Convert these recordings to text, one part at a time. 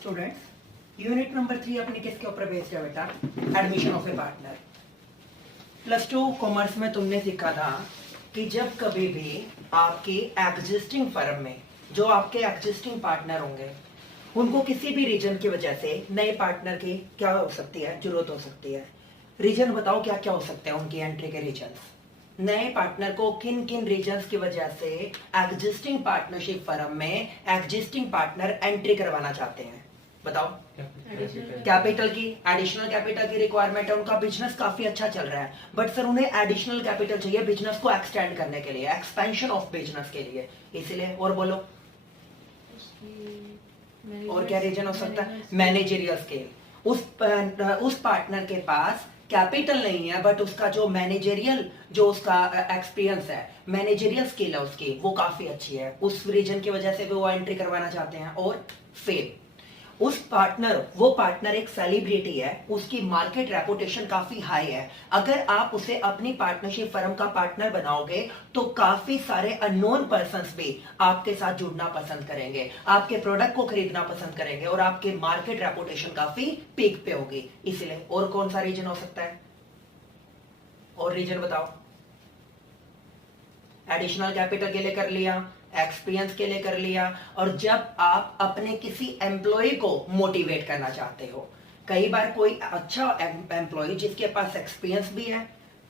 Students, unit number 3 अपनी किसके ऊपर बेस्ड है बेटा? Admission of A partner. Plus two commerce में तुमने सीखा था कि जब कभी भी आपके एग्जिस्टिंग फर्म में जो आपके एग्जिस्टिंग पार्टनर होंगे उनको किसी भी रीजन की वजह से नए पार्टनर की क्या हो सकती है, जरूरत हो सकती है। रीजन बताओ क्या क्या हो सकते हैं उनकी एंट्री के रीजन। नए पार्टनर को किन किन रीजंस की वजह से एग्जिस्टिंग पार्टनरशिप फर्म में एग्जिस्टिंग पार्टनर एंट्री करवाना चाहते हैं, बताओ। कैपिटल की, एडिशनल कैपिटल की रिक्वायरमेंट है, उनका बिजनेस काफी अच्छा चल रहा है बट सर उन्हें एडिशनल कैपिटल चाहिए बिजनेस को एक्सटेंड करने के लिए, एक्सपेंशन ऑफ बिजनेस के लिए, इसलिए। और बोलो और क्या रीजन हो सकता है? Managerial scale. उस पार्टनर के पास कैपिटल नहीं है बट उसका जो मैनेजरियल जो उसका एक्सपीरियंस है, मैनेजरियल स्किल है उसकी, वो काफी अच्छी है, उस रीजन की वजह से भी वो एंट्री करवाना चाहते हैं। और फेम, वो पार्टनर एक सेलिब्रिटी है, उसकी मार्केट रेपुटेशन काफी हाई है। अगर आप उसे अपनी पार्टनरशिप फर्म का पार्टनर बनाओगे तो काफी सारे अननोन पर्संस भी आपके साथ जुड़ना पसंद करेंगे, आपके प्रोडक्ट को खरीदना पसंद करेंगे और आपके मार्केट रेपुटेशन काफी पीक पे होगी, इसलिए। और कौन सा रीजन हो सकता है? और रीजन बताओ। एडिशनल कैपिटल के लिए कर लिया, एक्सपीरियंस के लिए कर लिया, और जब आप अपने किसी एम्प्लॉय को मोटिवेट करना चाहते हो, कई बार कोई अच्छा एम्प्लॉय जिसके पास एक्सपीरियंस भी है,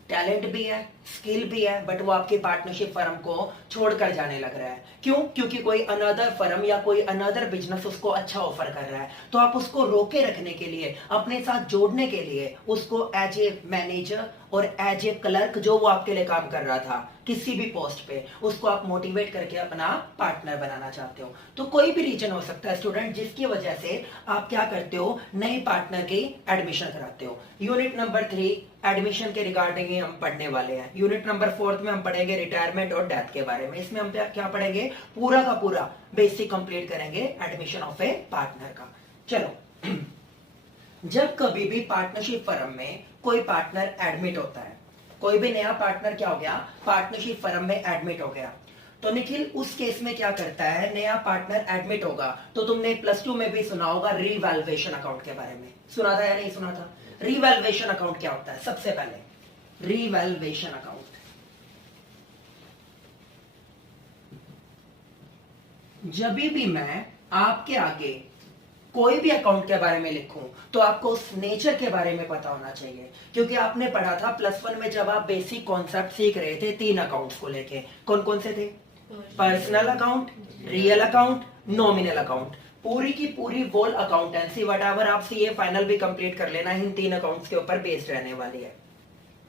टैलेंट भी है, स्किल भी है, बट वो आपकी पार्टनरशिप फर्म को छोड़कर जाने लग रहा है। क्यों? क्योंकि कोई अनदर फर्म या कोई अनदर बिजनेस उसको अच्छा ऑफर कर रहा है, तो आप उसको रोके रखने के लिए, अपने साथ जोड़ने के लिए, उसको एज ए मैनेजर और एज ए क्लर्क जो वो आपके लिए काम कर रहा था किसी भी पोस्ट पे, उसको आप मोटिवेट करके अपना पार्टनर बनाना चाहते हो। तो कोई भी रीजन हो सकता है स्टूडेंट जिसकी वजह से आप क्या करते हो, नए पार्टनर की एडमिशन कराते हो। यूनिट नंबर 3 एडमिशन के रिगार्डिंग ही हम पढ़ने वाले हैं। यूनिट नंबर 4 में हम पढ़ेंगे रिटायरमेंट और डेथ के बारे में। इसमें हम क्या पढ़ेंगे? पूरा का पूरा बेसिक कंप्लीट करेंगे एडमिशन ऑफ ए पार्टनर का। चलो, जब कभी भी पार्टनरशिप फर्म में कोई पार्टनर एडमिट होता है, कोई भी नया पार्टनर क्या हो गया, पार्टनरशिप फर्म में एडमिट हो गया, तो निखिल उस केस में क्या करता है? नया पार्टनर एडमिट होगा तो तुमने प्लस 2 में भी सुना होगा रीवैल्यूएशन अकाउंट के बारे में। सुना था या नहीं सुना था? रीवैल्यूएशन अकाउंट क्या होता है? सबसे पहले रीवैल्यूएशन अकाउंट, जब भी मैं आपके आगे कोई भी अकाउंट के बारे में लिखूं तो आपको उस नेचर के बारे में पता होना चाहिए, क्योंकि आपने पढ़ा था प्लस 1 में जब आप बेसिक कॉन्सेप्ट सीख रहे थे 3 अकाउंट्स को लेके। कौन कौन से थे? Personal account, real account, nominal account. पूरी की पूरी वोल अकाउंटेंसी व्हाटएवर आप सीए फाइनल भी कंप्लीट कर लेना, इन 3 अकाउंट्स के ऊपर बेस्ड रहने वाली है।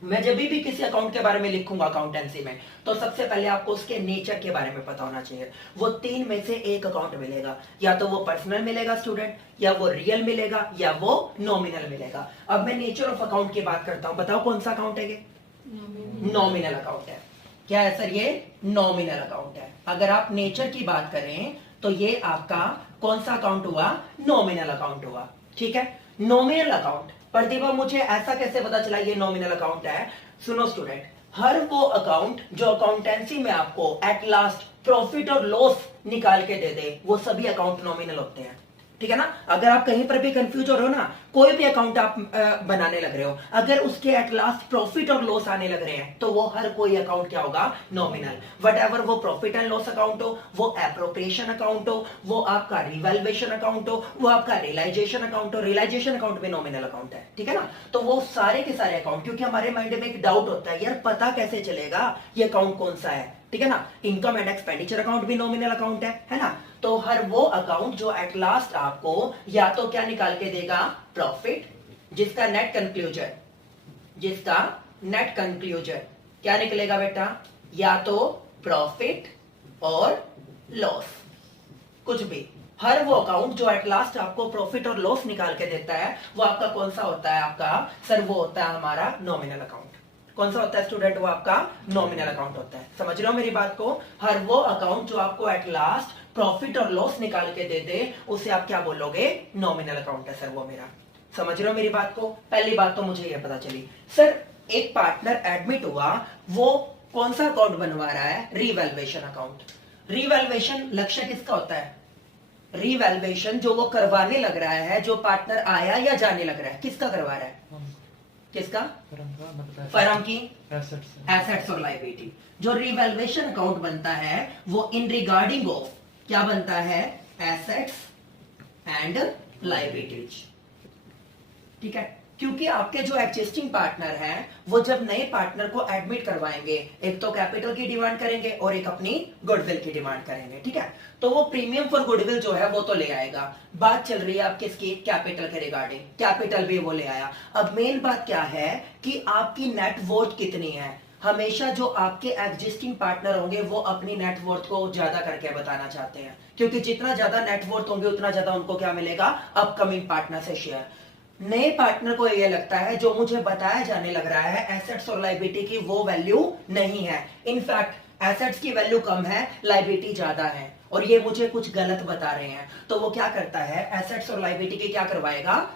मैं जब भी किसी अकाउंट के बारे में लिखूंगा अकाउंटेंसी में, तो सबसे पहले आपको उसके नेचर के बारे में पता होना चाहिए। वो 3 में से एक अकाउंट मिलेगा, या तो वो पर्सनल मिलेगा स्टूडेंट, या वो रियल मिलेगा, या वो नॉमिनल मिलेगा। अब मैं नेचर ऑफ अकाउंट की बात करता हूं, बताओ कौन सा अकाउंट है ये? नॉमिनल अकाउंट है। क्या है सर? ये नॉमिनल अकाउंट है। अगर आप नेचर की बात करें तो ये आपका कौन सा अकाउंट हुआ? नॉमिनल अकाउंट हुआ। ठीक है, नॉमिनल अकाउंट। प्रतिभा मुझे ऐसा कैसे पता चला ये नॉमिनल अकाउंट है? सुनो स्टूडेंट, हर वो अकाउंट जो अकाउंटेंसी में आपको एट लास्ट प्रॉफिट और लॉस निकाल के दे दे, वो सभी अकाउंट नॉमिनल होते हैं। ठीक है ना? अगर आप कहीं पर भी कंफ्यूज हो रहे हो ना, कोई भी अकाउंट आप बनाने लग रहे हो, अगर उसके एट लास्ट प्रॉफिट और लॉस आने लग रहे हैं तो वो हर कोई अकाउंट क्या होगा? नॉमिनल। व्हाटएवर वो प्रॉफिट एंड लॉस अकाउंट हो, वो एप्रोप्रिएशन अकाउंट हो, वो आपका रिवैल्यूएशन अकाउंट हो, वो आपका रियलाइजेशन अकाउंट हो। रियलाइजेशन अकाउंट भी नॉमिनल अकाउंट है। ठीक है ना? तो वो सारे के सारे अकाउंट, क्योंकि हमारे माइंड में एक डाउट होता है, यार पता कैसे चलेगा ये अकाउंट कौन सा है? ठीक है ना? इनकम एंड एक्सपेंडिचर अकाउंट भी नॉमिनल अकाउंट है ना? तो हर वो अकाउंट जो एट लास्ट आपको या तो क्या निकाल के देगा? प्रॉफिट, जिसका नेट कंक्लूजन क्या निकलेगा बेटा? या तो प्रॉफिट और लॉस, कुछ भी। हर वो अकाउंट जो एट लास्ट आपको प्रॉफिट और लॉस निकाल के देता है वो आपका कौन सा होता है? आपका सर वो होता है हमारा नॉमिनल अकाउंट। कौन सा होता है स्टूडेंट? वो आपका नॉमिनल अकाउंट होता है। समझ रहे हो मेरी बात को? हर वो अकाउंट जो आपको एट लास्ट प्रॉफिट और लॉस निकाल के दे दे उसे आप क्या बोलोगे? नॉमिनल अकाउंट है सर वो मेरा। समझ रहे हो मेरी बात को? पहली बात तो मुझे ये पता चली। सर एक पार्टनर एडमिट हुआ, वो कौन सा अकाउंट बनवा रहा है? Revaluation account. रीवैल्यूएशन लक्ष्य किसका होता है? रीवैल्यूएशन जो वो करवाने लग रहा है, जो पार्टनर आया या जाने लग रहा है, किसका करवा रहा है? किसका? फर्म की एसेट्स और लायबिलिटी। जो रीवैल्यूएशन अकाउंट बनता है वो इन रिगार्डिंग ऑफ क्या बनता है? Assets and liabilities. ठीक है, क्योंकि आपके जो एग्जिस्टिंग पार्टनर हैं वो जब नए पार्टनर को एडमिट करवाएंगे, एक तो कैपिटल की डिमांड करेंगे और एक अपनी गुडविल की डिमांड करेंगे। ठीक है, तो वो प्रीमियम फॉर गुडविल जो है वो तो ले आएगा। बात चल रही है आप किसकी? कैपिटल के रिगार्डिंग। कैपिटल भी वो ले आया। अब मेन बात क्या है कि आपकी नेटवर्थ कितनी है। हमेशा जो आपके एग्जिस्टिंग पार्टनर होंगे वो अपनी नेटवर्थ को ज्यादा करके बताना चाहते हैं, क्योंकि जितना ज्यादा नेटवर्थ होंगे उतना ज्यादा उनको क्या मिलेगा? अपकमिंग पार्टनर से शेयर। नए पार्टनर को यह लगता है जो मुझे बताया जाने लग रहा है एसेट्स और लायबिलिटी की वो वैल्यू नहीं है, इनफैक्ट एसेट्स की वैल्यू कम है, लायबिलिटी ज्यादा है, और ये मुझे कुछ गलत बता रहे हैं। तो वो क्या करता है? एसेट्स और लायबिलिटी की क्या करवाएगा?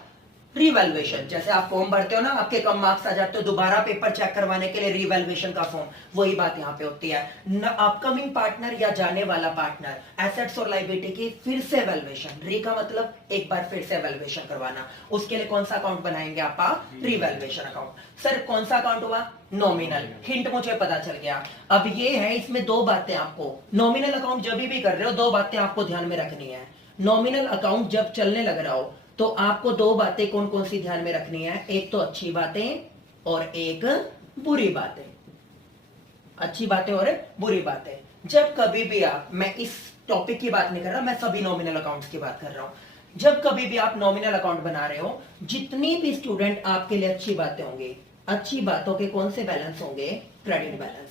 रीवैल्यूएशन। जैसे आप फॉर्म भरते हो ना, आपके कम मार्क्स आ जाते हो, दोबारा पेपर चेक करवाने के लिए रीवैल्यूएशन का फॉर्म, वही बात यहां पे होती है। अपकमिंग पार्टनर या जाने वाला पार्टनर एसेट्स और लायबिलिटी की फिर से वैल्यूएशन। री का मतलब एक बार फिर से वैल्यूएशन करवाना। उसके लिए कौन सा अकाउंट बनाएंगे आप? Revaluation account. सर कौन सा अकाउंट हुआ? नॉमिनल। हिंट मुझे पता चल गया। अब ये है, इसमें दो बातें आपको, नॉमिनल अकाउंट जब भी कर रहे हो दो बातें आपको ध्यान में रखनी है। नॉमिनल अकाउंट जब चलने लग रहा हो तो आपको दो बातें कौन कौन सी ध्यान में रखनी है? एक तो अच्छी बातें और एक बुरी बातें। अच्छी बातें और बुरी बातें। जब कभी भी आप, मैं इस टॉपिक की बात नहीं कर रहा, मैं सभी नॉमिनल अकाउंट्स की बात कर रहा हूं। जब कभी भी आप नॉमिनल अकाउंट बना रहे हो, जितनी भी स्टूडेंट आपके लिए अच्छी बातें होंगी, अच्छी बातों के कौन से बैलेंस होंगे? Credit balance.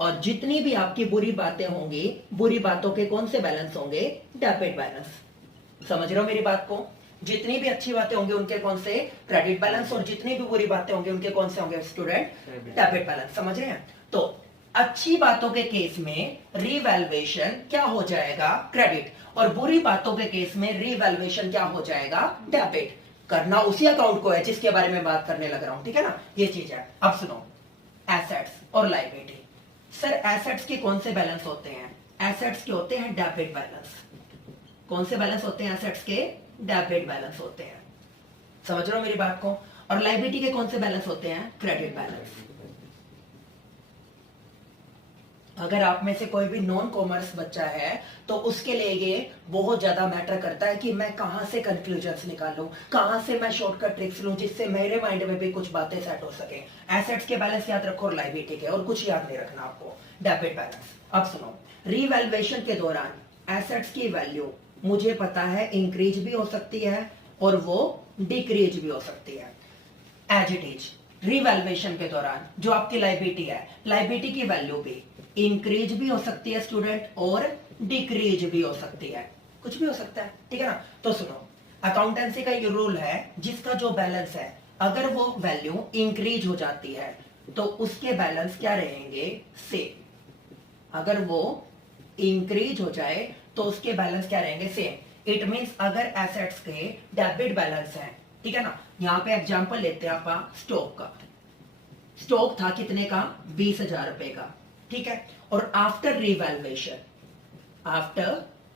और जितनी भी आपकी बुरी बातें होंगी, बुरी बातों के कौन से बैलेंस होंगे? Debit balance. समझ रहे हो मेरी बात को? जितनी भी अच्छी बातें होंगी उनके कौन से? Credit balance. और जितनी भी बुरी बातें होंगी उनके कौन से होंगे स्टूडेंट? Debit balance. समझ रहे हैं? तो अच्छी बातों के केस में रीवैल्यूएशन क्या हो जाएगा? क्रेडिट। और बुरी बातों के केस में रीवैल्यूएशन क्या हो जाएगा? डेबिट। करना उसी अकाउंट को है जिसके बारे में बात करने लग रहा हूं, ठीक है ना? ये चीज है। अब सुनो, एसेट्स और लायबिलिटी। सर एसेट्स के कौन से बैलेंस होते हैं? एसेट्स के होते हैं डेबिट बैलेंस। कौन से बैलेंस होते हैं एसेट्स के? डेबिट बैलेंस होते हैं। समझ रहे हो मेरी बात को? और लायबिलिटी के कौन से बैलेंस होते हैं? Credit balance. अगर आप में से कोई भी नॉन कॉमर्स बच्चा है तो उसके लिए ये बहुत ज्यादा मैटर करता है कि मैं कहां से कंक्लूजन्स निकालूं, कहां से मैं शॉर्टकट ट्रिक्स लूं जिससे मेरे माइंड में भी कुछ बातें सेट हो सके। एसेट्स के बैलेंस याद रखो और लायबिलिटी के, और कुछ याद नहीं रखना आपको। Debit balance. अब सुनो, रीवैल्यूएशन के दौरान एसेट्स की वैल्यू मुझे पता है इंक्रीज भी हो सकती है और वो डिक्रीज भी हो सकती है। एज इट इज रीवैल्यूएशन के दौरान जो आपकी लायबिलिटी है, लायबिलिटी की वैल्यू भी इंक्रीज भी हो सकती है स्टूडेंट और डिक्रीज भी हो सकती है, कुछ भी हो सकता है, ठीक है ना? तो सुनो, अकाउंटेंसी का ये रूल है, जिसका जो बैलेंस है अगर वो वैल्यू इंक्रीज हो जाती है तो उसके बैलेंस क्या रहेंगे? सेम। अगर वो इंक्रीज हो जाए तो उसके बैलेंस क्या रहेंगे? सेम। इट मींस अगर एसेट्स के डेबिट बैलेंस है, ठीक है ना? यहां पे एग्जांपल लेते हैं आप स्टॉक का। स्टॉक था कितने का? 20,000 रुपए का, ठीक है? और आफ्टर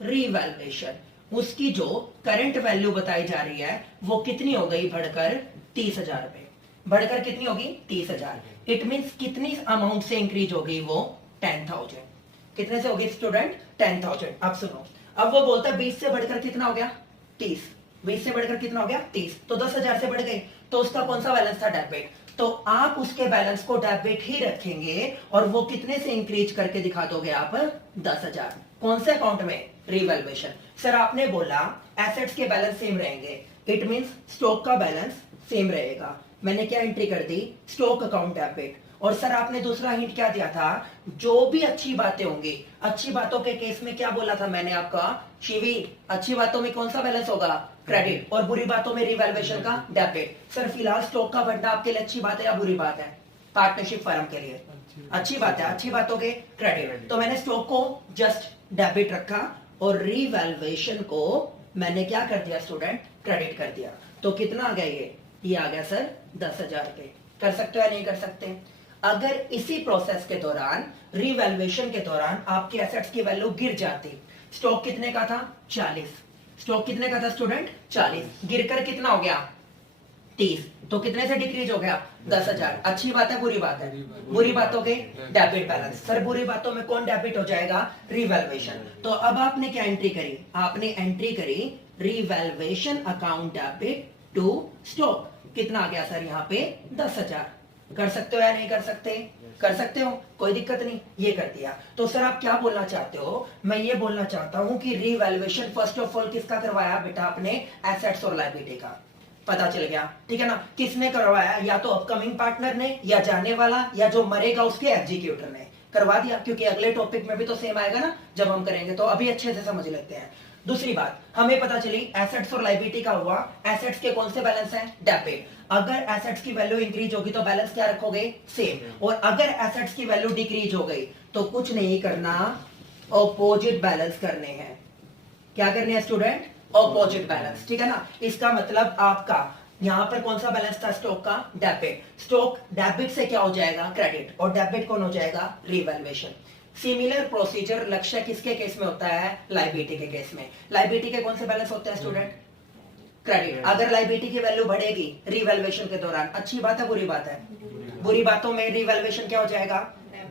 रीवैल्यूएशन उसकी जो करंट वैल्यू बताई जा रही है वो कितनी हो गई? बढ़कर 30,000 रुपए। बढ़कर कितनी होगी? 30,000। इट मींस कितनी अमाउंट से इंक्रीज हो गई वो? 10,000। कितने से होगी स्टूडेंट? 10,000। अब सुनो, अब वो बोलता है 20 से बढ़कर कितना हो गया? 30। 20 से बढ़कर कितना हो गया? 30। तो 10,000 से बढ़ गई, तो उसका कौन सा बैलेंस था? डेबिट। तो आप उसके बैलेंस को डेबिट ही रखेंगे और वो कितने से इंक्रीज करके दिखा दोगे आप? 10,000। कौन से अकाउंट में? रीवैल्यूएशन। सर आपने बोला एसेट्स के बैलेंस सेम रहेंगे, इट मींस स्टॉक का बैलेंस सेम रहेगा। मैंने क्या एंट्री कर दी? Stock account debit. और सर आपने दूसरा हिंट क्या दिया था? जो भी अच्छी बातें होंगी, अच्छी बातों के केस में क्या बोला था मैंने आपका? शिवी, अच्छी बातों में कौन सा बैलेंस होगा? क्रेडिट। और बुरी बातों में रीवैल्यूएशन का डेबिट। सर फिलहाल स्टॉक का बढ़ना आपके लिए अच्छी बात है या बुरी बात है? पार्टनरशिप फर्म के लिए अच्छी बात है, अच्छी बातों के क्रेडिट। तो मैंने स्टॉक को जस्ट डेबिट रखा और रीवैल्यूएशन को मैंने क्या कर दिया स्टूडेंट? क्रेडिट कर दिया। तो कितना आ गया ये आ गया सर 10,000 रुपए। कर सकते हो या नहीं कर सकते? अगर इसी प्रोसेस के दौरान, रीवैल्यूएशन के दौरान आपके एसेट्स की वैल्यू गिर जाती, स्टॉक कितने का था? 40, स्टॉक कितने का था स्टूडेंट 40, गिरकर कितना हो गया 30, तो कितने से डिक्रीज हो गया 10,000। अच्छी बात है बुरी बात है? बुरी बातों के डेबिट बैलेंस। सर बुरी बातों में कौन डेबिट हो जाएगा रिवैल्यूएशन। तो अब आपने क्या एंट्री करी, आपने एंट्री करी revaluation account debit to stock. कितना आ गया सर यहाँ पे 10,000। कर सकते हो या नहीं कर सकते? कर सकते हो, कोई दिक्कत नहीं, ये कर दिया। तो सर आप क्या बोलना चाहते हो? मैं ये बोलना चाहता हूं कि रिवैल्यूएशन फर्स्ट ऑफ ऑल किसका करवाया बेटा आपने, एसेट्स और लायबिलिटी का। पता चल गया, ठीक है ना? किसने करवाया, या तो अपकमिंग पार्टनर ने, या जाने वाला, या जो मरेगा उसके एग्जीक्यूटर ने करवा दिया, क्योंकि अगले टॉपिक में भी तो सेम आएगा ना जब हम करेंगे। तो अभी अच्छे से समझ लेते हैं। दूसरी बात हमें पता चली एसेट्स और लायबिलिटी का हुआ। एसेट्स के कौन से बैलेंस हैं, डेबिट। अगर एसेट्स की वैल्यू इंक्रीज होगी तो बैलेंस क्या रखोगे, सेम। और अगर एसेट्स की वैल्यू डिक्रीज हो गई तो कुछ नहीं करना, ऑपोजिट बैलेंस करने हैं। क्या करने हैं स्टूडेंट, ऑपोजिट बैलेंस, ठीक है ना? इसका मतलब आपका यहां पर कौन सा बैलेंस था स्टॉक का, डेबिट। स्टॉक डेबिट से क्या हो जाएगा, क्रेडिट, और डेबिट कौन हो जाएगा, रिवैल्यूएशन। सिमिलर प्रोसीजर लक्ष्य किसके केस में होता है, लायबिलिटी के केस में। लायबिलिटी के कौन से बैलेंस होते हैं स्टूडेंट, क्रेडिट। अगर लायबिलिटी की वैल्यू बढ़ेगी रिवैल्यूएशन के दौरान, अच्छी बात है बुरी बात है, बुरी बातों में रिवैल्यूएशन क्या हो जाएगा,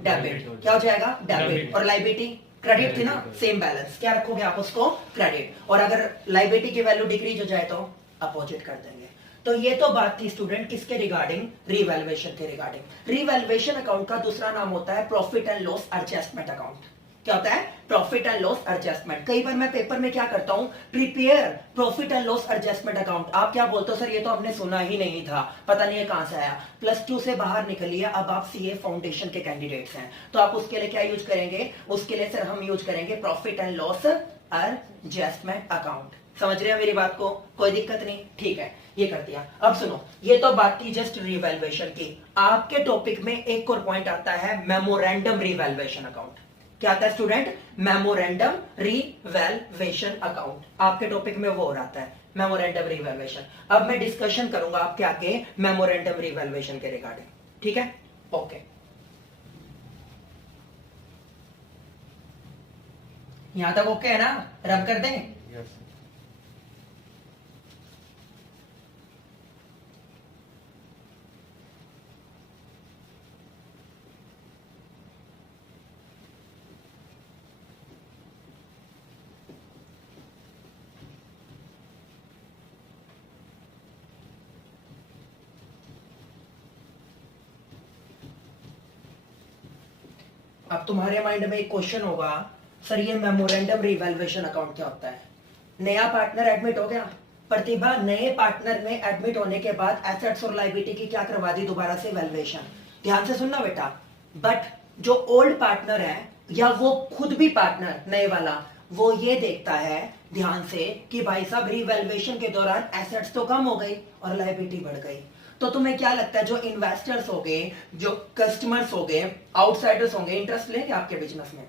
डेबिट। क्या हो जाएगा, डेबिट। और लायबिलिटी क्रेडिट थी ना, सेम बैलेंस, क्या रखोगे आप उसको, क्रेडिट। और अगर लायबिलिटी की वैल्यू डिक्रीज हो जाए तो अपोजिट कर देंगे। तो ये तो बात थी स्टूडेंट किसके रिगार्डिंग, रिवैल्यूएशन के रिगार्डिंग। रिवैल्यूएशन अकाउंट का दूसरा नाम होता है profit and loss adjustment account. क्या होता है, प्रॉफिट एंड लॉस एडजस्टमेंट। कई बार मैं पेपर में क्या करता हूं, prepare profit and loss adjustment account. आप क्या बोलते हो, सर ये तो आपने सुना ही नहीं था, पता नहीं है कहां से आया। +2 से बाहर निकलिए, अब आप सीए फाउंडेशन के कैंडिडेट्स हैं, तो आप उसके लिए क्या यूज करेंगे, उसके लिए सर हम यूज करेंगे profit and loss adjustment account. समझ रहे हैं मेरी बात को, कोई दिक्कत नहीं, ठीक है, ये कर दिया। अब सुनो, ये तो बात थी जस्ट रिवैल्यूएशन की। आपके टॉपिक में एक और पॉइंट आता है मेमोरेंडम रिवैल्यूएशन अकाउंट। क्या आता है स्टूडेंट, मेमोरेंडम रिवैल्यूएशन अकाउंट। आपके टॉपिक में वो हो रहा है मेमोरेंडम रिवैल्यूएशन। अब मैं डिस्कशन करूंगा आपके आगे मेमोरेंडम रिवैल्यूएशन के रिगार्डिंग, ठीक है, ओके। यहां तक ओके है ना, रब कर दें। अब तुम्हारे माइंड में एक क्वेश्चन होगा, सर ये मेमोरेंडम रिवैल्यूएशन अकाउंट क्या होता है? नया पार्टनर एडमिट हो गया, प्रतिभा नए पार्टनर में एडमिट होने के बाद एसेट्स और लायबिलिटी की क्या करवा दी, दोबारा से वैल्यूएशन। ध्यान से सुनना बेटा, बट जो ओल्ड पार्टनर है या वो खुद भी पार्टनर नए वाला, वो ये देखता है ध्यान से कि भाई साहब रिवैल्यूएशन के दौरान एसेट्स तो कम हो गई और लायबिलिटी बढ़ गई। तो तुम्हें क्या लगता है जो इन्वेस्टर्स हो गए, जो कस्टमर्स हो गए, आउटसाइडर्स होंगे, इंटरेस्ट लेंगे आपके बिजनेस में?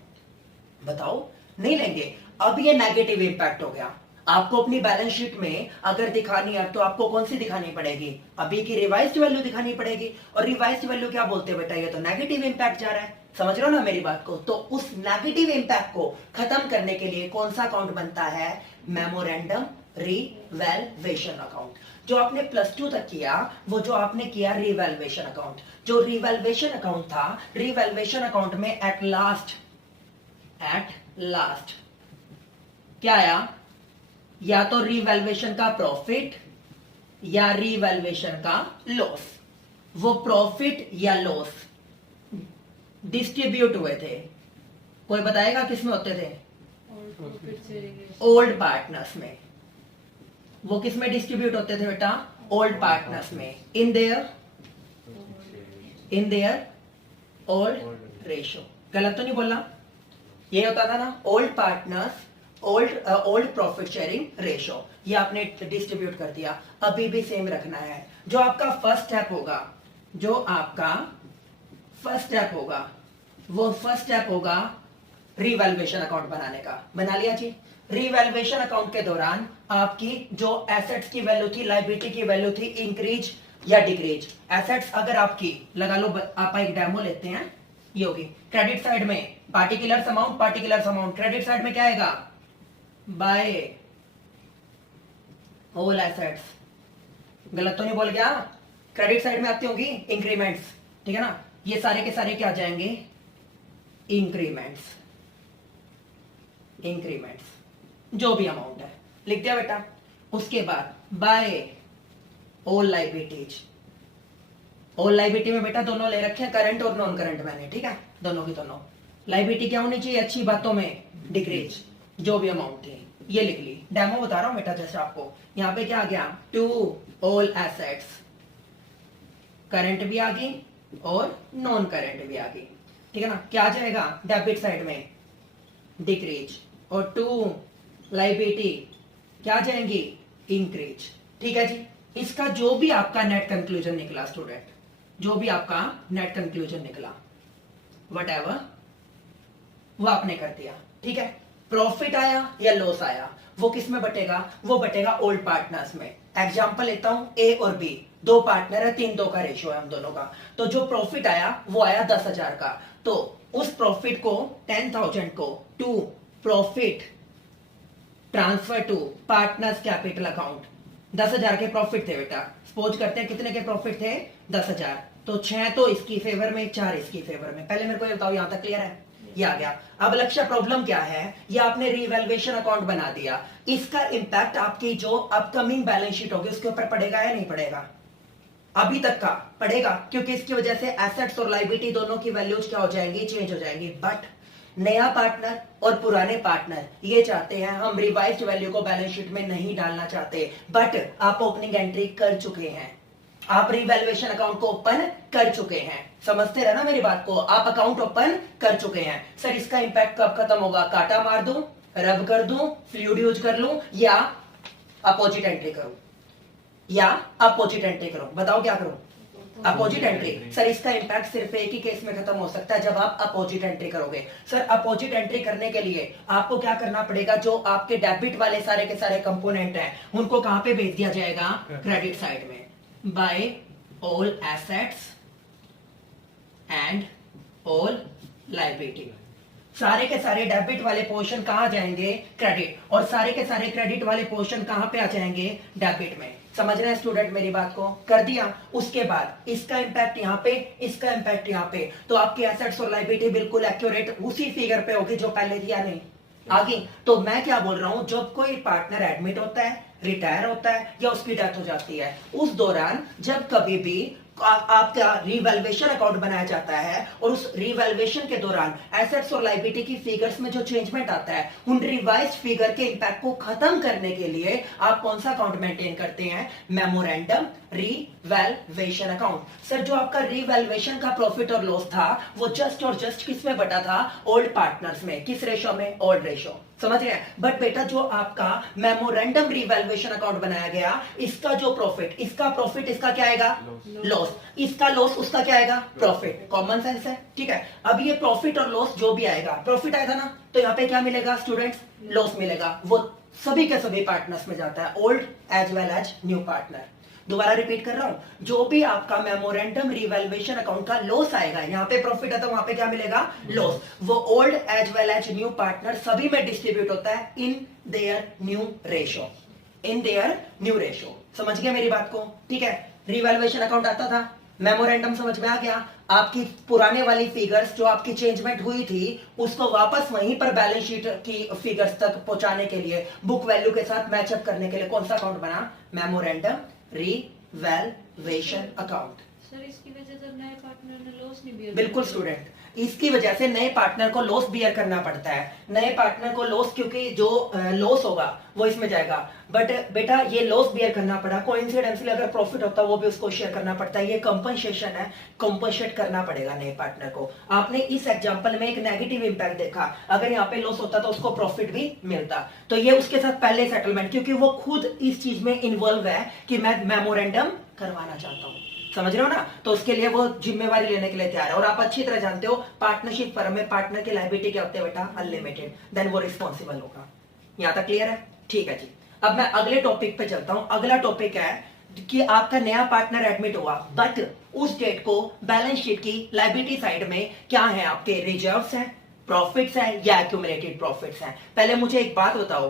बताओ, नहीं लेंगे। अब ये नेगेटिव इंपैक्ट हो गया। आपको अपनी बैलेंस शीट में अगर दिखानी है तो आपको कौन सी दिखानी पड़ेगी, अभी की रिवाइज्ड वैल्यू दिखानी पड़ेगी। और रिवाइज्ड वैल्यू क्या बोलते हैं बेटा, ये तो नेगेटिव इंपैक्ट जा रहा है। समझ रहे हो ना मेरी बात को? तो उस नेगेटिव इंपैक्ट को खत्म करने के लिए कौन सा अकाउंट बनता है, मेमोरेंडम रिवैल्यूएशन अकाउंट। जो आपने +2 तक किया, वो जो आपने किया रिवैल्यूएशन अकाउंट। जो रिवैल्यूएशन अकाउंट था, रिवैल्यूएशन अकाउंट में एट लास्ट क्या आया, या तो रिवैल्यूएशन का प्रॉफिट या रिवैल्यूएशन का लॉस। वो प्रॉफिट या लॉस डिस्ट्रीब्यूट हुए थे। कोई बताएगा किसमें होते थे, ओल्ड पार्टनर्स में। वो किसमें डिस्ट्रीब्यूट होते थे बेटा, ओल्ड पार्टनर्स में, इन देयर ओल्ड रेशो। गलत तो नहीं बोला, ये होता था ना, old partners old profit sharing ratio. ये आपने डिस्ट्रीब्यूट कर दिया। अभी भी सेम रखना है। जो आपका फर्स्ट स्टेप होगा, जो आपका फर्स्ट स्टेप होगा, वो फर्स्ट स्टेप होगा रिवैल्यूएशन अकाउंट बनाने का। बना लिया जी। रिवैल्यूएशन अकाउंट के दौरान आपकी जो एसेट्स की वैल्यू थी, लायबिलिटी की वैल्यू थी, इंक्रीज या डिक्रीज। एसेट्स अगर आपकी लगा लो, आप एक डेमो लेते हैं, ये होगी क्रेडिट साइड में पार्टिकुलर अमाउंट, क्रेडिट साइड में क्या आएगा, बाय ऑल एसेट्स, गलत तो नहीं बोल गया? क्रेडिट साइड में आती होंगी इंक्रीमेंट्स, ठीक है ना, ये सारे के सारे क्या आ जाएंगे? इंक्रीमेंट्स, इंक्रीमेंट्स जो भी अमाउंट है लिख दिया बेटा। उसके बाद by all liabilities, all liability में बेटा दोनों ले रखे हैं, करंट और नॉन करंट मैंने, ठीक है, दोनों की दोनों। लाइबिलिटी क्या होनी चाहिए अच्छी बातों में? डिक्रीज, जो भी अमाउंट थी ये लिख ली। डेमो बता रहा हूं बेटा जैसे आपको, यहां पे क्या आ गया? टू ऑल एसेट्स, करंट भी आ गई और नॉन करंट भी आ गई, ठीक है ना। क्या आ जाएगा डेबिट साइड में? डिक्रीज, और टू लाइबिलिटी क्या आ जाएंगी? इंक्रीज, ठीक है जी। इसका जो भी आपका नेट कंक्लूजन निकला स्टूडेंट, जो भी आपका नेट कंक्लूजन निकला व्हाटएवर, वो आपने कर दिया, ठीक है। प्रॉफिट आया या लॉस आया, वो किस में बटेगा? वो बटेगा ओल्ड पार्टनर्स में। एग्जांपल लेता हूं, ए और बी दो पार्टनर है, 3-2 का रेशियो है हम दोनों का। तो जो प्रॉफिट आया वो आया 10,000 का, तो उस प्रॉफिट को 10,000 को to profit transfer to partners capital account. 10,000 के प्रॉफिट थे बेटा, सपोज करते हैं कितने के प्रॉफिट थे? 10,000, तो 6 तो इसकी फेवर में, 4 इसकी फेवर में। पहले मेरे को ये बताओ यहां तक क्लियर है? ये आ गया। अब लक्ष्य प्रॉब्लम क्या है? ये आपने रीवैल्यूएशन अकाउंट बना दिया, इसका इंपैक्ट आपकी जो अपकमिंग बैलेंस शीट होगी उसके ऊपर पड़ेगा या नहीं पड़ेगा? अभी तक का पड़ेगा, क्योंकि इसकी वजह से एसेट्स और लायबिलिटी दोनों की वैल्यूज क्या हो जाएंगी? चेंज हो जाएंगी। बट नया पार्टनर और पुराने पार्टनर ये चाहते हैं हम रिवाइज्ड वैल्यू को बैलेंस शीट में नहीं डालना चाहते, बट आप ओपनिंग एंट्री कर चुके हैं, आप रिवैल्यूएशन अकाउंट को ओपन कर चुके हैं। समझते रहे ना मेरी बात को? आप अकाउंट ओपन कर चुके हैं। सर इसका इंपैक्ट कब खत्म होगा? काटा मार दूं, रब कर दूं, फ्लूइड यूज कर लूं, या अपोजिट एंट्री करूं? या अपोजिट एंट्री करूं? बताओ क्या करूं? Opposite entry. सर इसका इंपैक्ट सिर्फ एक ही केस में खत्म हो सकता है, जब आप अपोजिट एंट्री करोगे। सर अपोजिट एंट्री करने के लिए आपको क्या करना पड़ेगा? जो आपके डेबिट वाले सारे के सारे कंपोनेंट हैं उनको कहां पे भेज दिया जाएगा? क्रेडिट साइड में। By all assets and all liability, सारे के सारे डेबिट वाले पोर्शन कहां जाएंगे? क्रेडिट, और सारे के सारे क्रेडिट वाले पोर्शन कहां पे आ जाएंगे? डेबिट में। समझ रहे हैं स्टूडेंट मेरी बात को? कर दिया। उसके बाद इसका इंपैक्ट यहां पे, इसका इंपैक्ट यहां पे, तो आपकी एसेट्स और लायबिलिटी बिल्कुल एक्यूरेट उसी फिगर पे होगी जो पहले दिया नहीं आगे। तो मैं क्या बोल रहा हूं, जब कोई पार्टनर एडमिट होता है, रिटायर होता है या उसकी डेथ हो जाती है, उस दौरान जब कभी भी आपका रिवैल्यूएशन अकाउंट बनाया जाता है और उस रिवैल्यूएशन के दौरान एसेट्स और लायबिलिटी की फिगर्स में जो चेंजमेंट आता है, उन रिवाइज्ड फिगर के इंपैक्ट को खत्म करने के लिए आप कौन सा अकाउंट मेंटेन करते हैं? Memorandum revaluation account. सर जो आपका रिवैल्यूएशन का प्रॉफिट और लॉस था वो जस्ट और जस्ट किस में बटा था? ओल्ड पार्टनर्स में। किस रेशो में? Old ratio. समझ रहे हैं? बट बेटा जो आपका मेमोरेंडम रिवैल्यूएशन अकाउंट बनाया गया, इसका जो प्रॉफिट, इसका प्रॉफिट, इसका क्या आएगा? लॉस। इसका लॉस, उसका क्या आएगा? प्रॉफिट। कॉमन सेंस है, ठीक है। अब ये प्रॉफिट और लॉस जो भी आएगा, प्रॉफिट आएगा ना, तो यहाँ पे क्या मिलेगा स्टूडेंट्स? लॉस मिलेगा। वो सभी के सभी पार्टनर्स में जाता है, old as well as new partner. दोबारा रिपीट कर रहा हूं, जो भी आपका मेमोरेंडम रिवैल्यूएशन अकाउंट का लॉस आएगा, यहां पे प्रॉफिट है तो वहां पे क्या मिलेगा? लॉस। वो old as well as new partner सभी में डिस्ट्रीब्यूट होता है in their new ratio, in their new ratio. समझ गए मेरी बात को? ठीक है। रिवैल्यूएशन अकाउंट आता था, मेमोरेंडम समझ में आ गया, आपकी पुराने वाली फिगर्स जो आपकी चेंजमेंट हुई थी उसको वापस वहीं पर बैलेंस शीट की फिगर्स तक पहुंचाने के लिए, बुक वैल्यू के साथ मैचअप करने के लिए कौन सा अकाउंट बना? Memorandum revaluation account. सर इसकी वजह से नए पार्टनर ने लॉस नहीं बियर। बिल्कुल स्टूडेंट, इसकी वजह से नए पार्टनर को लॉस बियर करना पड़ता है। नए पार्टनर को लॉस, क्योंकि जो लॉस होगा वो इसमें जाएगा। बट बेटा ये लॉस बियर करना पड़ा, कोइंसिडेंटली अगर प्रॉफिट होता वो भी उसको शेयर करना पड़ता है। ये कंपनसेशन है, कंपनसेट करना पड़ेगा नए पार्टनर को। आपने इस एग्जांपल में एक नेगेटिव इंपैक्ट देखा, अगर यहाँ पे लॉस होता तो उसको प्रॉफिट भी मिलता। तो ये उसके साथ पहले सेटलमेंट, क्योंकि वो खुद इस चीज में इन्वॉल्व है कि मैं मेमोरेंडम करवाना चाहता हूं। समझ रहे हो ना? तो उसके लिए वो जिम्मेवारी लेने के लिए तैयार है। और आप अच्छी तरह जानते हो पार्टनरशिप फर्म में पार्टनर की लायबिलिटी क्या होती है बेटा? अनलिमिटेड। देन वो रिस्पॉन्सिबल होगा। यहां तक क्लियर है? ठीक है जी। अब मैं अगले टॉपिक पे चलता हूं। अगला टॉपिक है कि आपका नया पार्टनर एडमिट हुआ, बट उस डेट को बैलेंस शीट की लायबिलिटी साइड में क्या है? आपके रिजर्व्स हैं, प्रॉफिट्स हैं या एक्यूमुलेटेड प्रॉफिट्स हैं? पहले मुझे एक बात बताओ,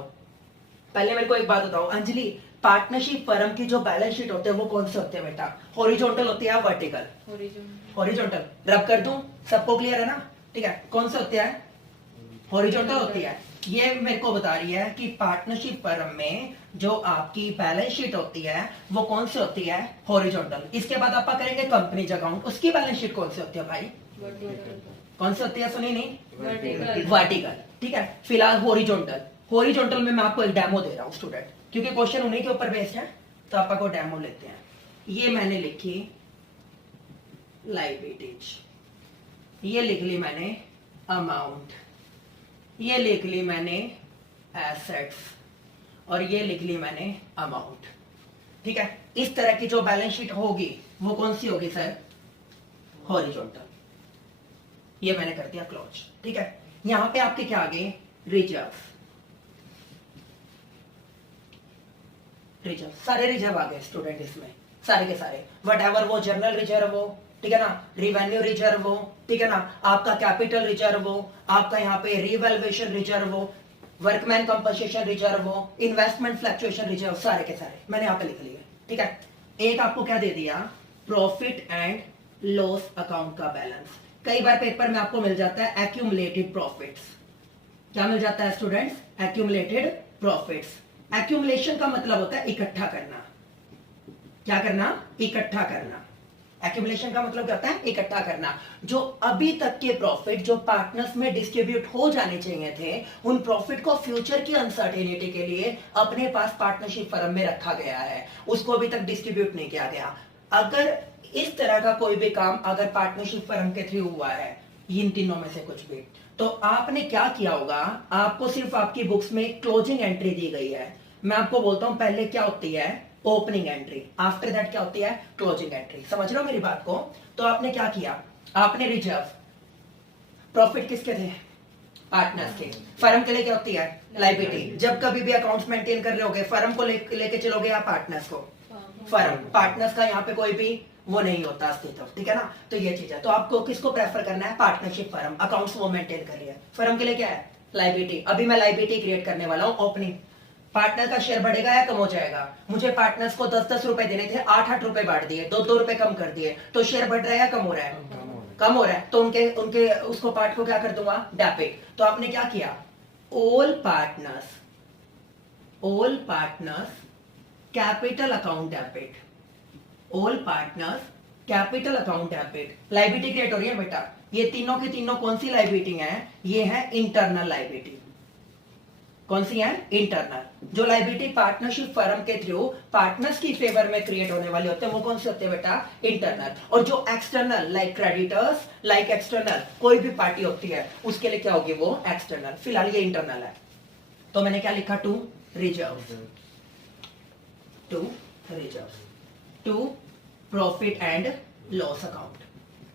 पहले मेरे को एक बात बताओ अंजलि, पार्टनरशिप फर्म की जो बैलेंस शीट होते हैं वो कौन से होते हैं बेटा? हॉरिजॉन्टल होते हैं या वर्टिकल? हॉरिजॉन्टल। रब कर दूं, सबको क्लियर है ना? ठीक है, कौन से होते हैं? हॉरिजॉन्टल होती है। ये मेरे को बता रही है कि पार्टनरशिप फर्म में जो आपकी बैलेंस शीट होती है वो कौन सी होती है? हॉरिजॉन्टल। इसके बाद आप करेंगे कंपनीज अकाउंट, उसकी बैलेंस शीट कौन सी होती है भाई? कौन सी होती है? सुनी नहीं? वर्टिकल। ठीक है, फिलहाल हॉरिजॉन्टल। हॉरिजॉन्टल में मैं आपको एक डेमो दे रहा हूँ स्टूडेंट, क्योंकि क्वेश्चन उन्हीं के ऊपर बेस्ड है, तो आपको डेमो लेते हैं। ये मैंने लिखी लायबिलिटीज, ये लिख ली मैंने अमाउंट, ये लिख ली मैंने एसेट्स, और ये लिख ली मैंने अमाउंट। ठीक है, इस तरह की जो बैलेंस शीट होगी वो कौन सी होगी सर? हॉरिजॉन्टल। ये मैंने कर दिया क्लोज। ठीक है, यहां पे आपके क्या आ गए? रिजर्व। रिजर्व, सारे रिजर्व आ गए स्टूडेंट इसमें, सारे के सारे, वट एवर वो जर्नल रिजर्व हो, ठीक है ना, रिवेन्यू रिजर्व हो, ठीक है ना, आपका कैपिटल रिजर्व हो, आपका यहाँ पे रिवैल्यूएशन रिजर्व हो, वर्कमैन कंपनसेशन रिजर्व हो, इन्वेस्टमेंट फ्लक्चुएशन रिजर्व, सारे के सारे मैंने यहाँ पे लिख लिए। ठीक है, एक आपको क्या दे दिया? प्रॉफिट एंड लॉस अकाउंट का बैलेंस। कई बार पेपर में आपको मिल जाता है एक्यूमुलेटेड प्रॉफिट्स। क्या मिल जाता है स्टूडेंट्स? Accumulated profits. एक्यूमुलेशन का मतलब होता है इकट्ठा करना। क्या करना? इकट्ठा करना। एक्यूमुलेशन का मतलब क्या होता है? इकट्ठा करना। जो अभी तक के प्रॉफिट जो पार्टनर्स में डिस्ट्रीब्यूट हो जाने चाहिए थे, उन प्रॉफिट को फ्यूचर की अनसर्टेनिटी के लिए अपने पास पार्टनरशिप फर्म में रखा गया है, उसको अभी तक डिस्ट्रीब्यूट नहीं किया गया। अगर इस तरह का कोई भी काम अगर पार्टनरशिप फर्म के थ्रू हुआ है, इन तीनों में से कुछ भी, तो आपने क्या किया होगा? आपको सिर्फ आपकी बुक्स में क्लोजिंग एंट्री दी गई है। मैं आपको बोलता हूं पहले क्या होती है? ओपनिंग एंट्री, आफ्टर दैट क्या होती है? Closing entry. समझ रहे हो मेरी बात को? तो आपने क्या किया? आपने रिजर्व, प्रॉफिट किसके थे? पार्टनर्स के। फर्म के लिए क्या होती है? लायबिलिटी। जब कभी भी अकाउंट्स मेंटेन कर रहे होगे, फर्म को लेके चलोगे या पार्टनर्स को? फर्म। पार्टनर्स का यहाँ पे कोई भी वो नहीं होता अस्तित्व, ठीक है ना? तो ये चीज है। तो आपको किसको प्रेफर करना है? Partnership firm. अकाउंट्स वो मेंटेन कर लिया। फर्म के लिए क्या है? लायबिलिटी। अभी मैं लायबिलिटी क्रिएट करने वाला हूँ, ओपनिंग। पार्टनर का शेयर बढ़ेगा या कम हो जाएगा? मुझे पार्टनर्स को 10-10 रुपए देने थे, 8-8 रुपए बांट दिए, 2-2 रुपए कम कर दिए, तो शेयर बढ़ रहा है या कम हो रहा है? कम हो रहा है। तो उनके उसको पार्ट को क्या कर दूंगा? डेबिट। तो आपने क्या किया? All partners capital account debit. All partners capital account debit. Liability create हो रही है बेटा। ये तीनों की तीनों कौन सी लायबिलिटी है? ये है इंटरनल लायबिलिटी। कौन सी है? इंटरनल। जो लायबिलिटी पार्टनरशिप फर्म के थ्रू पार्टनर्स की फेवर में क्रिएट होने वाले होते हैं वो कौन से होते हैं बेटा? इंटरनल। और जो external, like creditors, like external, कोई भी पार्टी होती है उसके लिए क्या होगी? वो एक्सटर्नल। फिलहाल ये इंटरनल है, तो मैंने क्या लिखा? To reserve, to profit and loss account,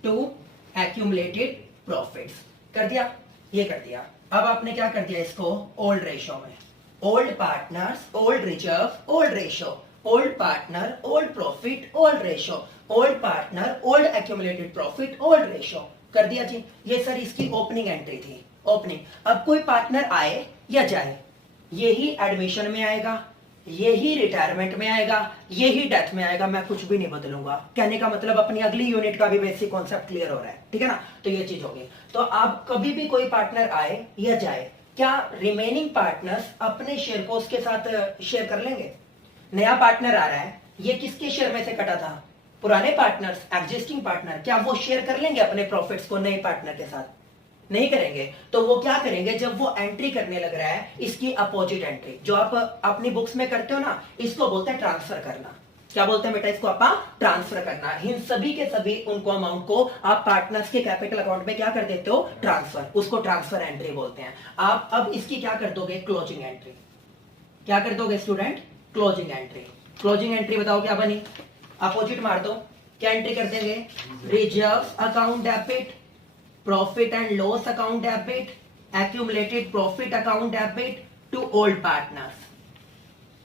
to accumulated profits. कर दिया? ये कर दिया। अब आपने क्या कर दिया इसको? ओल्ड रेशो में। Old partners, old reserve, old ratio, old partner, old profit, old ratio, old partner, old accumulated profit, old ratio. कर दिया जी। ये सर इसकी ओपनिंग एंट्री थी, ओपनिंग। अब कोई पार्टनर आए या जाए, यही एडमिशन में आएगा, यही रिटायरमेंट में आएगा, यही डेथ में आएगा, मैं कुछ भी नहीं बदलूंगा। कहने का मतलब अपनी अगली यूनिट का भी बेसिक कॉन्सेप्ट क्लियर हो रहा है, ठीक है ना? तो ये चीज होगी। तो आप कभी भी कोई पार्टनर आए या जाए, क्या रिमेनिंग पार्टनर्स अपने शेयर को उसके साथ शेयर कर लेंगे? नया पार्टनर आ रहा है, ये किसके शेयर में से कटा था? पुराने पार्टनर्स, एग्जिस्टिंग पार्टनर, क्या वो शेयर कर लेंगे अपने प्रॉफिट्स को नए पार्टनर के साथ? नहीं करेंगे। तो वो क्या करेंगे? जब वो एंट्री करने लग रहा है, इसकी अपोजिट एंट्री जो आप अपनी बुक्स में करते हो ना, इसको बोलते हैं ट्रांसफर करना। क्या बोलते हैं बेटा? इसको आप ट्रांसफर करना। इन सभी के सभी उनको अमाउंट को आप पार्टनर्स के कैपिटल अकाउंट में क्या कर देते हो? ट्रांसफर। उसको ट्रांसफर एंट्री बोलते हैं। आप अब इसकी क्या कर दोगे? Closing entry. क्या कर दोगे student? Closing entry. Closing entry बताओ क्या बनी? अपोजिट मार दो। क्या एंट्री कर देंगे? Reserve account debit, profit and loss account debit, accumulated profit account debit to old partners,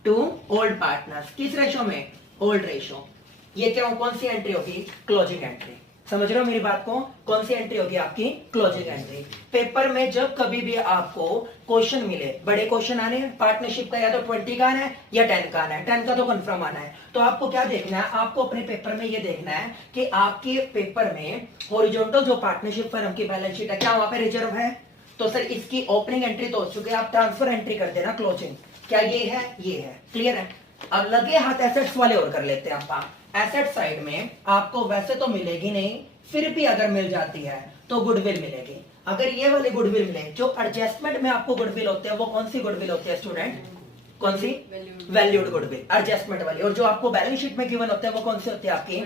to old partners. किस रेशो में? Old ratio. ये क्या कौन सी एंट्री होगी? Closing entry. समझ रहे हो मेरी बात को? कौन सी एंट्री होगी आपकी? Closing entry. पेपर में जब कभी भी आपको क्वेश्चन मिले, बड़े क्वेश्चन आने हैं पार्टनरशिप का, या तो 20 का आना है या 10 का आना है, 10 का तो कंफर्म आना है, तो आपको क्या देखना है? आपको अपने पेपर में ये देखना है कि आपके पेपर में हॉरिजॉन्टल जो पार्टनरशिप फर्म की बैलेंस शीट है, क्या वहां पे रिजर्व है? तो सर इसकी ओपनिंग एंट्री तो हो चुकी है, आप ट्रांसफर एंट्री कर देना क्लोजिंग। क्या ये है? ये है। क्लियर है? अब लगे हाथ एसेट्स वाले और कर लेते हैं आप। एसेट साइड में आपको वैसे तो मिलेगी नहीं, फिर भी अगर मिल जाती है तो गुडविल मिलेगी। अगर ये वाली गुडविल मिले, जो एडजस्टमेंट में आपको गुडविल होते हैं, वो कौन सी गुडविल होती है स्टूडेंट? कौन सी? वैल्यूड गुडविल, एडजस्टमेंट वाली। और जो आपको बैलेंस शीट में गिवन होते हैं वो कौन सी होती है आपकी?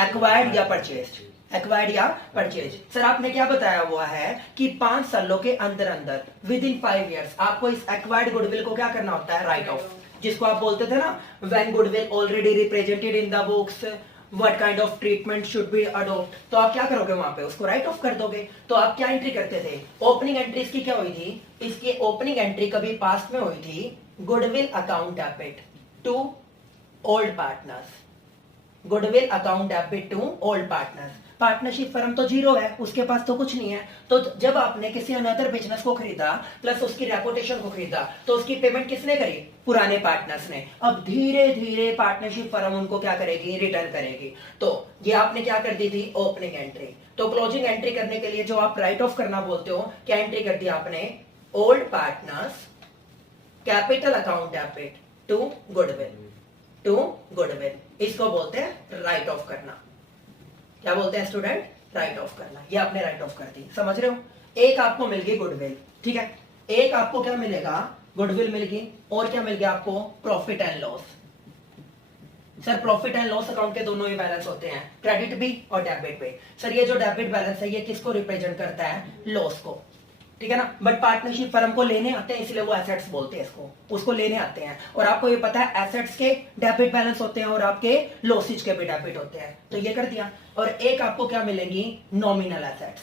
एक्वायर्ड या परचेज्ड। एक्वायर्ड या परचेज। सर आपने क्या बताया हुआ है कि 5 सालों के अंदर अंदर विद इन 5 years आपको इस एक्वायर्ड गुडविल को क्या करना होता है? Right of. जिसको आप बोलते थे ना, when goodwill already represented in the books what kind of treatment should be adopt, तो आप क्या करोगे वहां पे? उसको राइट ऑफ कर दोगे। तो आप क्या एंट्री करते थे? ओपनिंग एंट्री इसकी क्या हुई थी? इसकी ओपनिंग एंट्री कभी पास्ट में हुई थी, goodwill account debit to old partners. Goodwill account debit to old partners. Partnership firm तो जीरो है, उसके पास तो कुछ नहीं है, तो जब आपने किसी अनदर बिजनेस को खरीदा प्लस उसकी रेपुटेशन को खरीदा, तो उसकी पेमेंट किसने करी? पुराने पार्टनर्स ने। अब धीरे धीरे पार्टनरशिप फर्म उनको क्या करेगी? रिटर्न करेगी। तो ये आपने क्या कर दी थी? Opening entry. तो क्लोजिंग एंट्री करने के लिए जो आप राइट ऑफ करना बोलते हो, क्या एंट्री कर दिया आपने? Old partners capital account debit to goodwill. To goodwill इसको बोलते हैं राइट ऑफ करना। क्या बोलते हैं स्टूडेंट? राइट ऑफ करना। ये आपने राइट ऑफ कर दी। समझ रहे हो? एक आपको मिल गई गुडविल, ठीक है। एक आपको क्या मिलेगा? गुडविल मिल गई। और क्या मिल गया आपको? Profit and loss. Sir profit and loss account के दोनों ही बैलेंस होते हैं, क्रेडिट भी और डेबिट भी। सर ये जो डेबिट बैलेंस है ये किसको रिप्रेजेंट करता है? लॉस को, ठीक है ना। बट पार्टनरशिप फर्म को लेने आते हैं, इसलिए वो एसेट्स बोलते हैं इसको, उसको लेने आते हैं। और आपको ये पता है एसेट्स के डेबिट बैलेंस होते हैं और आपके लॉसेज के भी डेबिट होते हैं, तो ये कर दिया। और एक आपको क्या मिलेंगी? Nominal assets.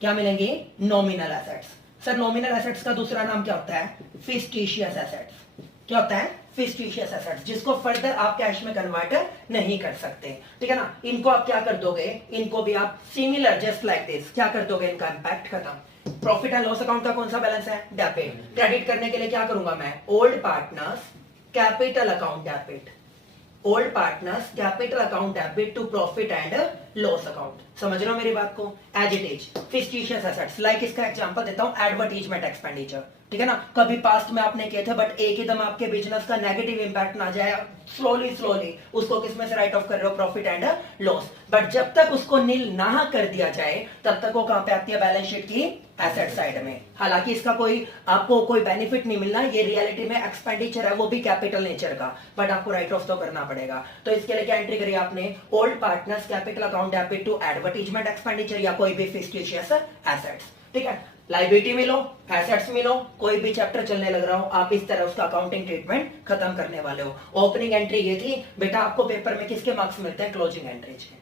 क्या मिलेंगी? Nominal assets. Sir nominal assets का दूसरा नाम क्या होता है? Fictitious assets. क्या होता है? फिक्टिशियस एसेट्स, जिसको फर्दर आप कैश में कन्वर्ट नहीं कर सकते, ठीक है ना। इनको आप क्या कर दोगे? इनको भी आप सिमिलर जस्ट लाइक दिस क्या कर दोगे? इनका इंपैक्ट खत्म। प्रॉफिट एंड लॉस अकाउंट का कौन सा बैलेंस है? डेबिट। क्रेडिट करने के लिए क्या करूंगा मैं? Old partners capital account debit. Old partners capital account debit to profit and loss account. समझ रहे हो मेरी बात को? As it is fictitious assets. Like इसका एग्जांपल देता हूं, एडवर्टीजमेंट एक्सपेंडिचर, ठीक है ना। कभी पास्ट में आपने किए थे, बट एक एकदम आपके बिजनेस का नेगेटिव इंपैक्ट ना जाए, स्लोली उसको किसमें से राइट ऑफ कर रहे हो? Profit and loss. बट जब तक उसको नील ना कर दिया जाए तब तक वो कहां पे आती है? बैलेंस शीट की एसेट साइड में। हालांकि इसका कोई आपको कोई बेनिफिट नहीं मिलना, ये रियलिटी में एक्सपेंडिचर है, वो भी कैपिटल नेचर का, बट आपको राइट ऑफ तो करना पड़ेगा। तो इसके लिए क्या एंट्री करी आपने? Old partners capital account debit to advertisement expenditure या कोई भी फिक्टिशियस एसेट्स, ठीक है। लाइबिलिटी मिलो, एसेट्स मिलो, कोई भी चैप्टर चलने लग रहा हो, आप इस तरह उसका अकाउंटिंग ट्रीटमेंट खत्म करने वाले हो। ओपनिंग एंट्री ये थी बेटा। आपको पेपर में किसके मार्क्स मिलते हैं? क्लोजिंग एंट्रीज के।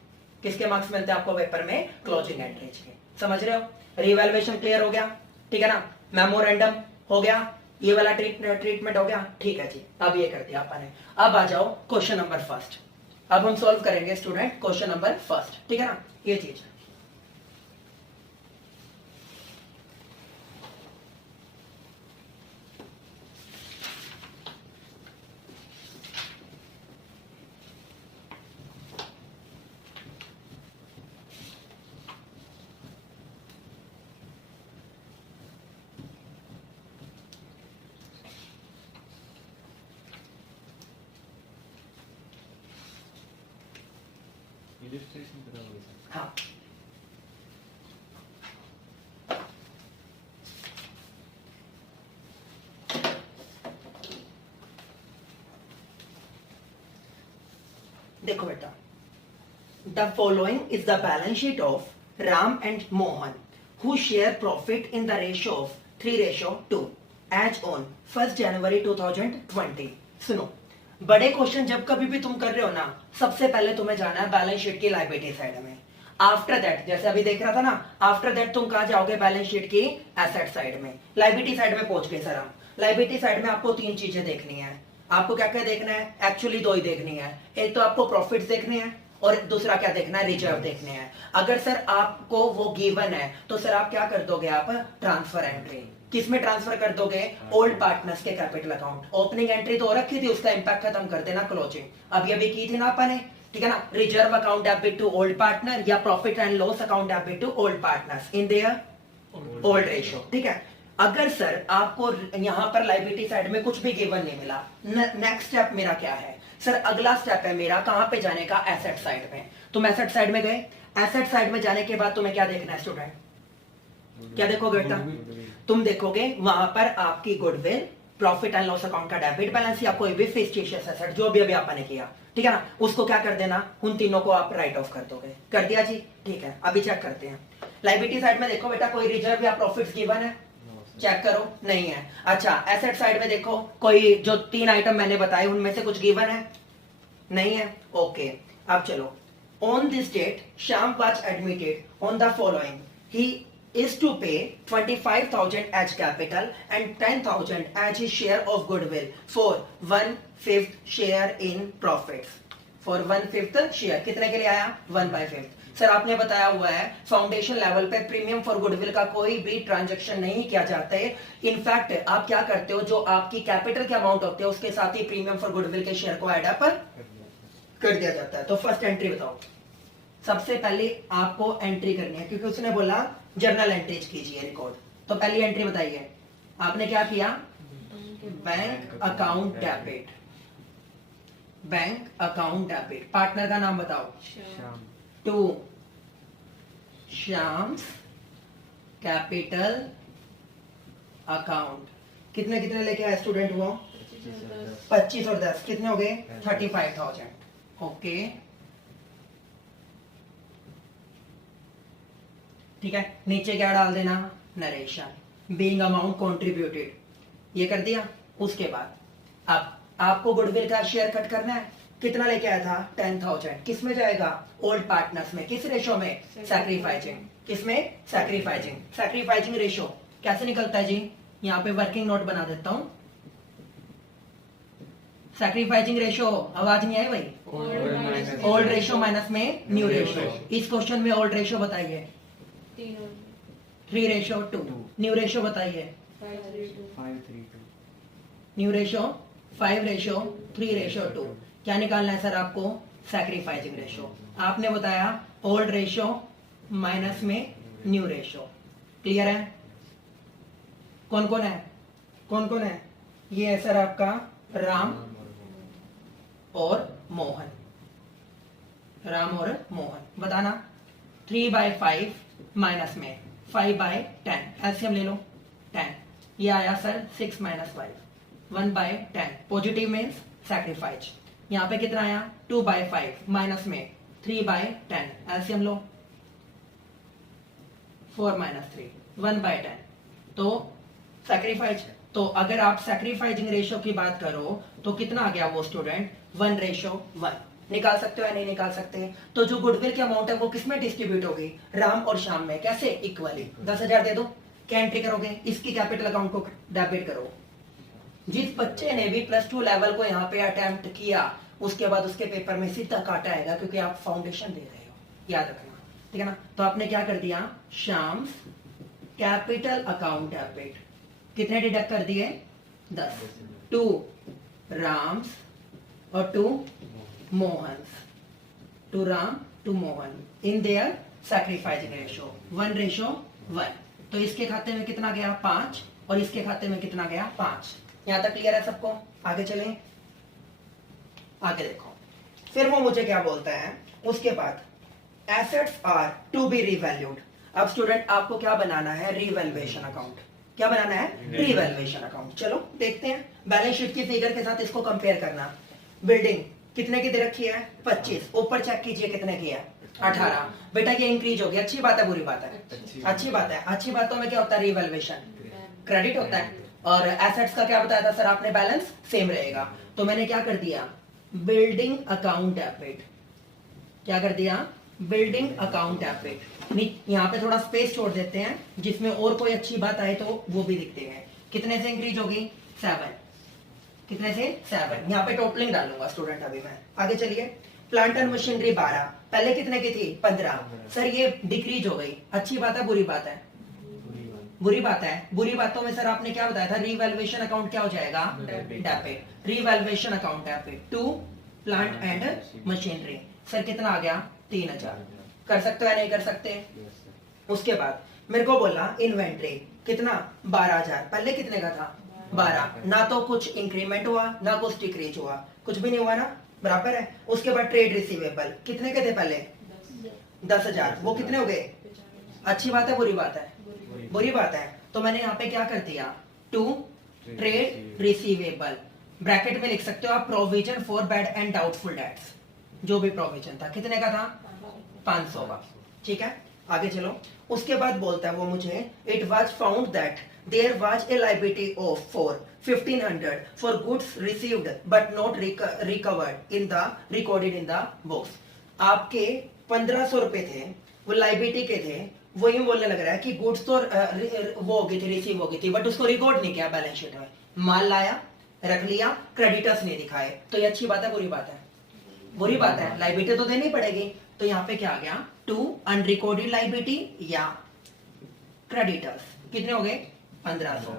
किसके मार्क्स मिलते हैं आपको पेपर में? क्लोजिंग एंट्रीज के। समझ रहे हो? रिवैल्यूएशन क्लियर हो गया, ठीक है ना। मेमोरेंडम हो गया, ये वाला ट्रीटमेंट हो गया, ठीक है जी। अब ये कर दिया आपने। अब आ जाओ क्वेश्चन नंबर फर्स्ट। अब हम सॉल्व करेंगे स्टूडेंट क्वेश्चन नंबर फर्स्ट, ठीक है ना। ये चीज इलिस्ट्रेशन करा हुआ है। हाँ। देखो बेटा, the following is the balance sheet of Ram and Mohan who share profit in the ratio of 3:2 as on 1 January 2020। सुनो, बड़े क्वेश्चन जब कभी भी तुम कर रहे हो ना, सबसे पहले तुम्हें जाना है बैलेंस शीट की लायबिलिटी साइड में। आफ्टर दैट, जैसे अभी देख रहा था ना, आफ्टर दैट तुम कहां जाओगे? बैलेंस शीट की एसेट साइड में। लायबिलिटी साइड में पहुंच गए सर हम। लायबिलिटी साइड में आपको 3 चीजें देखनी है। आपको क्या क्या देखना है? एक्चुअली 2 ही देखनी है। एक तो आपको प्रॉफिट्स देखने हैं और दूसरा क्या देखना है, रिजर्व देखने हैं। अगर सर आपको वो गिवन है तो सर आप क्या कर दोगे, आप ट्रांसफर एंट्री किस में ट्रांसफर कर दोगे, ओल्ड पार्टनर्स के कैपिटल अकाउंट। ओपनिंग एंट्री तो हो रखी थी, उसका इंपैक्ट खत्म कर देना क्लोजिंग, अभी अभी की थी ना अपन ने, ठीक है ना। Reserve account debit to old partner या profit and loss account debit to old partners in their old ratio, ठीक है। अगर सर आपको यहां पर लाइबिलिटी साइड में कुछ भी गिवन नहीं मिला, नेक्स्ट स्टेप मेरा क्या है सर, अगला स्टेप है मेरा कहां पे जाने का, एसेट साइड में। तुम एसेट साइड में गए, एसेट साइड में जाने के बाद तुम्हें क्या देखना है स्टूडेंट, क्या देखोगे बेटा, तुम देखोगे वहां पर आपकी goodwill, profit and loss account का डेबिट बैलेंस या कोई भी फिक्स्ड एसेट जो भी अभी आपने किया, ठीक है ना, उसको क्या कर देना, उन तीनों को आप राइट ऑफ कर दोगे। कर दिया जी, ठीक है। अभी चेक करते हैं लाइबिलिटी साइड में, देखो बेटा कोई रिजर्व या प्रॉफिट्स गिवन है, चेक करो, नहीं है। अच्छा एसेट साइड में देखो, कोई जो 3 आइटम मैंने बताए उनमें से कुछ गिवन है, नहीं है, ओके। अब चलो, on this date Shyam was admitted on the following, he is to pay 25,000 as capital and 10,000 as his share of goodwill for 1/5 share in profits, for 1/5 share, कितने के लिए आया, 1/5। सर आपने बताया हुआ है फाउंडेशन लेवल पे प्रीमियम फॉर गुडविल का कोई भी ट्रांजैक्शन नहीं किया जाता है। इनफैक्ट आप क्या करते हो, जो आपकी कैपिटल के अमाउंट होते हैं उसके साथ ही प्रीमियम फॉर गुडविल के शेयर को एड अप कर दिया जाता है। तो फर्स्ट एंट्री बताओ, सबसे पहले आपको एंट्री करनी है क्योंकि उसने बोला जर्नल एंट्रीज कीजिए रिकॉर्ड। तो पहली एंट्री बताइए, आपने क्या किया, bank account debit, bank account debit, partner का नाम बताओ, टू श्याम्स कैपिटल अकाउंट। कितने कितने लेके आए स्टूडेंट वो, 25 और 10 कितने हो गए, 35,000, ओके ठीक है। नीचे क्या डाल देना, नरेशन बीइंग अमाउंट कंट्रीब्यूटेड, ये कर दिया। उसके बाद अब आपको गुडविल का शेयर कट करना है, कितना लेके आया था, 10,000, किस में जाएगा, ओल्ड पार्टनर्स में, किस रेशो में, सैक्रिफाइसिंग, किसमें, सैक्रिफाइसिंग। सैक्रिफाइसिंग रेशो कैसे निकलता है जी, यहाँ पे वर्किंग नोट बना देता हूं, सैक्रिफाइसिंग रेशो, आवाज नहीं आई भाई, ओल्ड रेशो माइनस में न्यू रेशो। इस क्वेश्चन में ओल्ड रेशो बताइए 3:2, न्यू रेशो बताइए 5:3. New ratio 5:3:2। क्या निकालना है सर आपको, सैक्रिफाइसिंग रेशो। आपने बताया ओल्ड रेशो माइनस में न्यू रेशो, क्लियर है। कौन कौन है, कौन कौन है, ये है सर आपका राम और मोहन, राम और मोहन। बताना 3/5 माइनस में 5/10, एलसीएम ले लो 10, ये आया सर 6 - 5, 1/10, पॉजिटिव मीन्स सैक्रिफाइस। यहाँ पे कितना आया 2/5 माइनस में 3/10, एलसीएम लो 4 - 3, 1/10, तो सैक्रिफाइस। तो अगर आप सैक्रिफाइसिंग रेशियो की बात करो तो कितना आ गया वो स्टूडेंट, 1:1। निकाल सकते हो या नहीं निकाल सकते। तो जो गुडविल की अमाउंट है वो किसमें डिस्ट्रीब्यूट होगी, राम और श्याम में, कैसे, इक्वली। 10,000 दे दो, क्या एंट्री करोगे, इसकी कैपिटल अकाउंट को डेबिट करो। जिस बच्चे ने भी +2 लेवल को यहाँ पे अटेम्प्ट किया उसके बाद उसके पेपर में सीधा काटा आएगा क्योंकि आप फाउंडेशन दे रहे हो, याद रखना, ठीक है ना। तो आपने क्या कर दिया, श्याम कैपिटल अकाउंट डेबिट, कितने डिडक्ट कर दिए, 10, 2 राम्स और 2 Mohan, 2 Ram 2 Mohan in their sacrificing ratio 1:1। तो इसके खाते में कितना गया, 5, और इसके खाते में कितना गया, 5। यहां तक क्लियर है सबको, आगे चलें। आगे देखो, फिर वो मुझे क्या बोलता है, उसके बाद assets are to be revalued. अब स्टूडेंट आपको क्या बनाना है, रिवैल्यूएशन अकाउंट। क्या बनाना है, रिवैल्यूएशन अकाउंट। चलो देखते हैं, बैलेंस शीट की फिगर के साथ इसको कंपेयर करना। बिल्डिंग कितने की दे रखी है, 25, ऊपर चेक कीजिए कितने की है, 18। बेटा ये इंक्रीज हो गया, अच्छी बात है बुरी बात है, अच्छी बात है। अच्छी बातों में क्या होता है, रिवैल्यूएशन क्रेडिट होता है। और एसेट्स का क्या बताया था सर आपने, बैलेंस सेम रहेगा। तो मैंने क्या कर दिया, बिल्डिंग अकाउंट डेबिट, क्या कर दिया, बिल्डिंग अकाउंट डेबिट। यहाँ पे थोड़ा स्पेस छोड़ देते हैं जिसमें और कोई अच्छी बात आए तो वो भी दिखते हैं। कितने से इंक्रीज होगी, 7, कितने से, 7। यहाँ पे टोटलिंग डालूंगा स्टूडेंट अभी मैं, आगे चलिए। प्लांट एंड मशीनरी 12, पहले कितने की थी 15। सर ये डिक्रीज हो गई, अच्छी बात है बुरी बात है? बुरी बात है। बुरी बातों में सर आपने क्या बताया था, रीवैल्यूएशन अकाउंट क्या हो जाएगा, debit. Revaluation account debit to plant and machinery. Sir कितना आ गया 3000। कर सकते हो या नहीं कर सकते? उसके बाद मेरे को बोला इन्वेंट्री कितना 12000, पहले कितने का था 12, ना तो कुछ इंक्रीमेंट हुआ ना कुछ डिक्रीज हुआ, कुछ भी नहीं हुआ ना, बराबर है। उसके बाद ट्रेड रिसीवेबल कितने के थे पहले 10,000, वो कितने हो गए? अच्छी बात है बुरी बात है? बुरी बात है। तो मैंने यहाँ पे क्या कर दिया, टू ट्रेड रिसीवेबल, ब्रैकेट में लिख सकते हो आप provision for bad and doubtful dates, जो भी प्रोविजन था कितने का था 500 का, ठीक है। आगे चलो, उसके बाद बोलता है वो मुझे, it was found that there was a liability of for 1500 for goods received but not recovered in the recorded in the books. आपके 1500 रुपए थे, वो लायबिलिटी के थे, वो यूं बोलने लग रहा है कि गुड्स तो वो हो गई थी, रिसीव हो गई थी, बट उसको रिकॉर्ड नहीं किया बैलेंस शीट में। माल लाया, रख लिया, क्रेडिटर्स नहीं दिखाए, तो ये अच्छी बात है बुरी बात है? बुरी बात है, लायबिलिटी तो देनी पड़ेगी। तो यहाँ पे क्या आ गया, टू अनरिकॉर्डेड लायबिलिटी या क्रेडिटर्स, कितने हो गए 1500।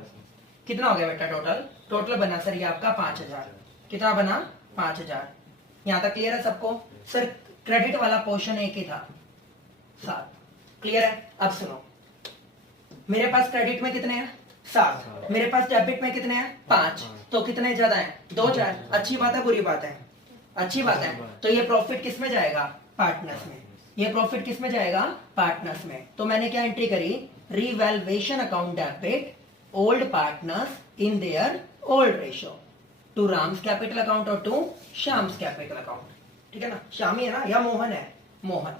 कितना हो गया बेटा टोटल? टोटल बना सर ये आपका 5000। कितना बना 5000। यहां तक क्लियर है सबको? सर क्रेडिट वाला पोर्शन एक ही था 7, क्लियर है? अब सुनो, मेरे पास क्रेडिट में कितने हैं 7, मेरे पास डेबिट में कितने हैं 5, तो कितने ज्यादा हैं 2000। अच्छी बात है बुरी बात है? अच्छी बात है। तो ये प्रॉफिट किस में जाएगा, पार्टनर्स में। ये प्रॉफिट किस में जाएगा, पार्टनर्स में। तो मैंने क्या एंट्री करी, revaluation account debit old partners in their old ratio two Ram's capital account और टू श्याम्स कैपिटल अकाउंट, ठीक है ना, श्याम ही है ना या मोहन है, Mohan,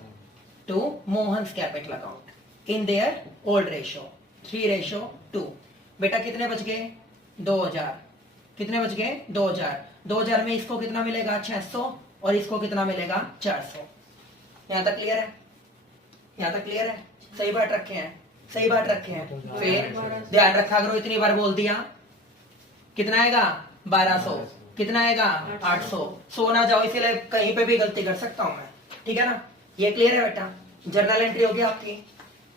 to Mohan's capital account in their old ratio 3:2। बेटा कितने बच गए 2000, कितने बच गए 2000। 2000 में इसको कितना मिलेगा 600 और इसको कितना मिलेगा 400। यहां तक क्लियर है? यहां तक क्लियर है? सही बात रखे हैं, सही बात रखे हैं। फिर ध्यान रखा करो, इतनी बार बोल दिया, कितना आएगा 1200, कितना आएगा 800। सो ना जाओ, इसीलिए कहीं पे भी गलती कर सकता हूं मैं, ठीक है ना। ये क्लियर है बेटा? जर्नल एंट्री होगी आपकी,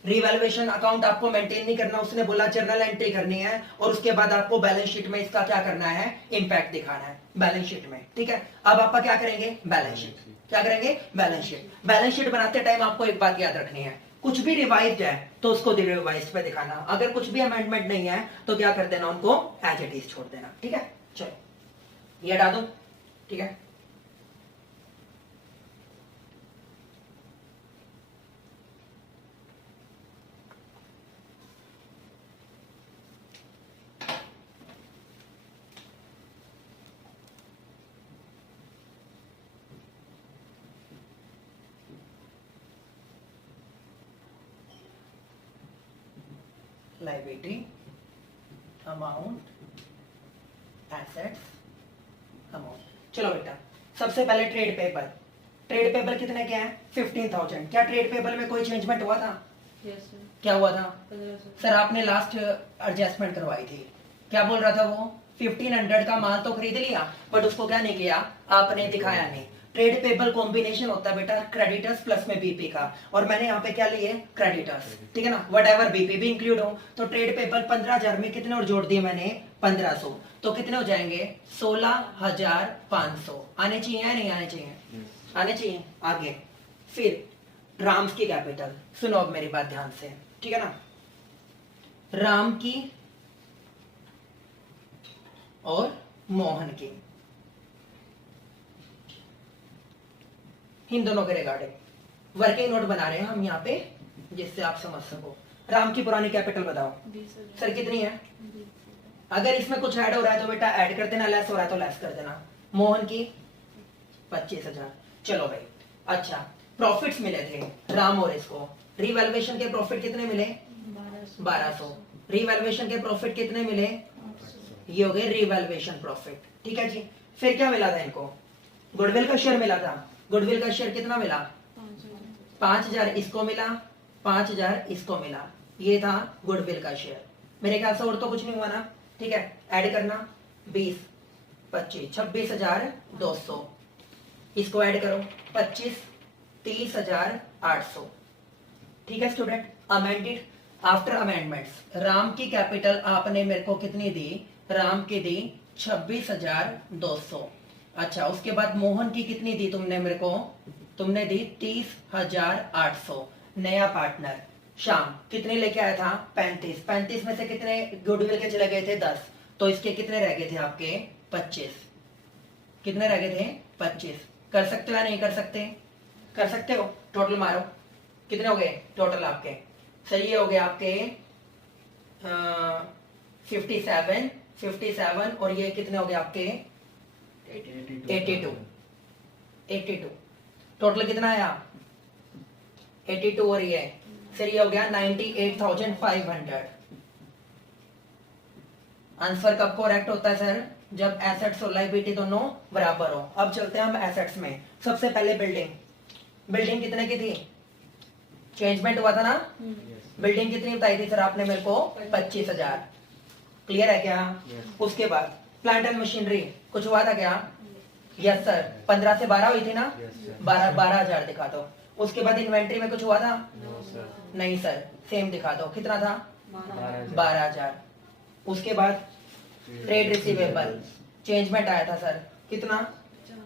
रिवैल्यूएशन अकाउंट आपको मेंटेन नहीं करना, उसने बोला जर्नल एंट्री करनी है, और उसके बाद आपको बैलेंस शीट में इसका क्या करना है, इंपैक्ट दिखाना है बैलेंस शीट में, ठीक है। अब आपका क्या करेंगे, बैलेंस शीट, क्या करेंगे बैलेंस शीट। बैलेंस शीट बनाते टाइम आपको एक बात याद रखनी है, कुछ भी रिवाइज है तो उसको रिवाइज पे दिखाना, अगर कुछ भी अमेंडमेंट नहीं है तो क्या कर देना, उनको एज इट इज छोड़ देना, ठीक है। चलो ये हटा दो, ठीक है। Liability, amount, assets, amount. चलो बेटा, सबसे पहले ट्रेड पेबल। ट्रेड पेबल कितने के हैं 15,000। क्या ट्रेड पेबल में कोई चेंजमेंट हुआ था? Yes sir. क्या हुआ था 1500। सर? आपने लास्ट एडजस्टमेंट करवाई थी, क्या बोल रहा था वो, 1500 का माल तो खरीद लिया, बट उसको क्या नहीं किया, आपने दिखाया नहीं। ट्रेड पेबल कॉम्बिनेशन होता है बेटा क्रेडिटर्स प्लस में बीपी का, और मैंने यहाँ पे क्या लिए क्रेडिटर्स, ठीक है ना, वट एवर बीपी भी इंक्लूड हो। तो ट्रेड पेबल 15,000 में कितने और जोड़ दिए मैंने 1500, तो कितने हो जाएंगे 16,500। आने चाहिए या नहीं आने चाहिए? आने चाहिए। आगे फिर राम्स की कैपिटल, सुनो अब मेरी बात ध्यान से, ठीक है ना। राम की और मोहन की, इन दोनों के रिगार्डिंग वर्किंग नोट बना रहे हैं हम यहाँ पे, जिससे आप समझ सको। राम की पुरानी कैपिटल बताओ सर कितनी है? अगर इसमें कुछ ऐड हो रहा है तो बेटा ऐड कर देना, लेस हो रहा है तो लेस कर देना। मोहन की 25,000। चलो भाई, अच्छा प्रॉफिट्स मिले थे राम और इसको, रिवैल्यूएशन के प्रॉफिट कितने मिले 1200। रिवैल्यूएशन के प्रॉफिट कितने मिले, ये हो गए रिवैल्यूएशन प्रॉफिट, ठीक है जी। फिर क्या मिला था इनको, गुडविल का शेयर मिला था। गुडविल का शेयर कितना मिला 5,000 इसको मिला, 5,000 इसको मिला, ये था गुडविल का शेयर। मेरे ख्याल से और तो कुछ नहीं हुआ ना, ठीक है। ऐड करना 20, 25, 26,200, इसको ऐड करो 25 30,800। ठीक है student. Amended after amendments Ram की कैपिटल आपने मेरे को कितनी दी, राम की दी 26,200। अच्छा उसके बाद मोहन की कितनी दी तुमने मेरे को, तुमने दी 30,800। नया पार्टनर श्याम कितने लेके आया था 35। 35 में से कितने गुडविल के चले गए थे 10, तो इसके कितने रह गए थे आपके 25। कितने रह गए थे 25। कर सकते हो या नहीं कर सकते, कर सकते हो। टोटल मारो कितने हो गए टोटल आपके, सही हो गए आपके 57 और ये कितने हो गए आपके 82। टोटल कितना आया 82 और ये सर ये हो गया 98,500। आंसर कब करेक्ट होता है सर, जब एसेट्स और लायबिलिटी दोनों बराबर हो। अब चलते हैं हम एसेट्स में। सबसे पहले बिल्डिंग कितने की थी, चेंजमेंट हुआ था ना, बिल्डिंग कितनी बताई थी सर आपने मेरे को 25,000। क्लियर है क्या। उसके बाद प्लांट एंड मशीनरी कुछ हुआ था क्या, यस सर 15 से 12 हुई थी ना, 12,000 दिखा दो। उसके बाद इन्वेंट्री में कुछ हुआ था, नहीं सर सेम दिखा दो, कितना था 12,000। उसके बाद ट्रेड रिसीवेबल चेंजमेंट आया था सर कितना,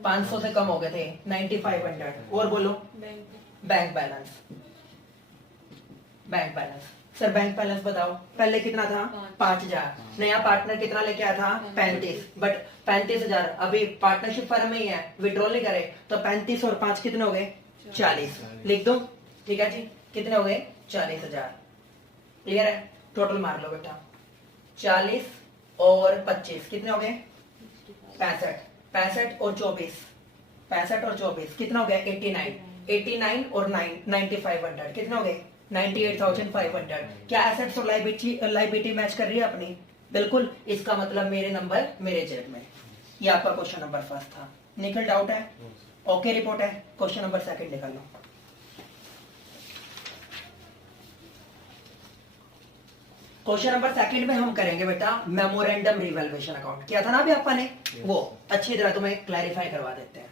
500 से कम हो गए थे 9,500। और बोलो bank balance sir bank balance बताओ, पहले कितना था 5,000। नया पार्टनर कितना लेके आया था 35, बट 35,000 अभी पार्टनरशिप फर्म में ही है, विड्रॉल नहीं करे, तो 35 और 5 कितने हो गए 40। लिख दो, ठीक है जी, कितने हो गए 40,000। क्लियर है। टोटल मार लो बेटा, 40 और 25 कितने हो गए 65 और 24 कितना हो गया 89 और 9,500 कितने हो गए 98,500। क्या एसेट्स और लायबिलिटी मैच कर रही है अपनी, बिल्कुल। इसका मतलब मेरे नंबर मेरे जेब में। ये आपका क्वेश्चन नंबर फर्स्ट था। निकल डाउट है, ओके रिपोर्ट है। क्वेश्चन नंबर सेकंड निकाल लो। क्वेश्चन नंबर सेकंड में हम करेंगे बेटा मेमोरेंडम रिवैल्यूएशन अकाउंट। किया था ना अभी आपा ने, वो अच्छी तरह तुम्हें क्लैरिफाई करवा देते हैं।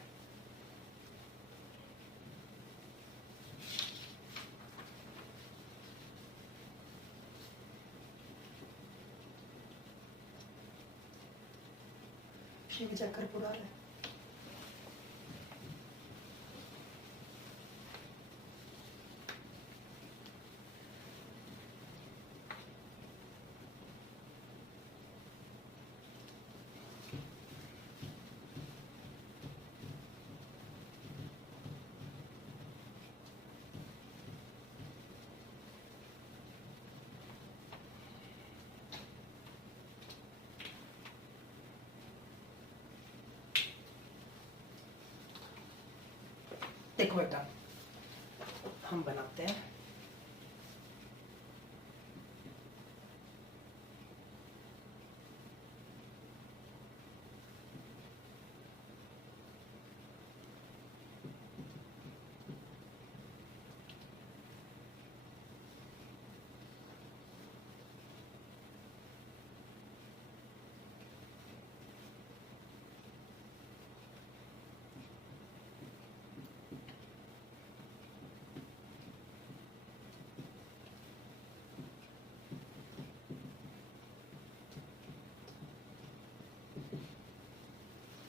चक्कर पूरा है। देखो बेटा हम बनाते हैं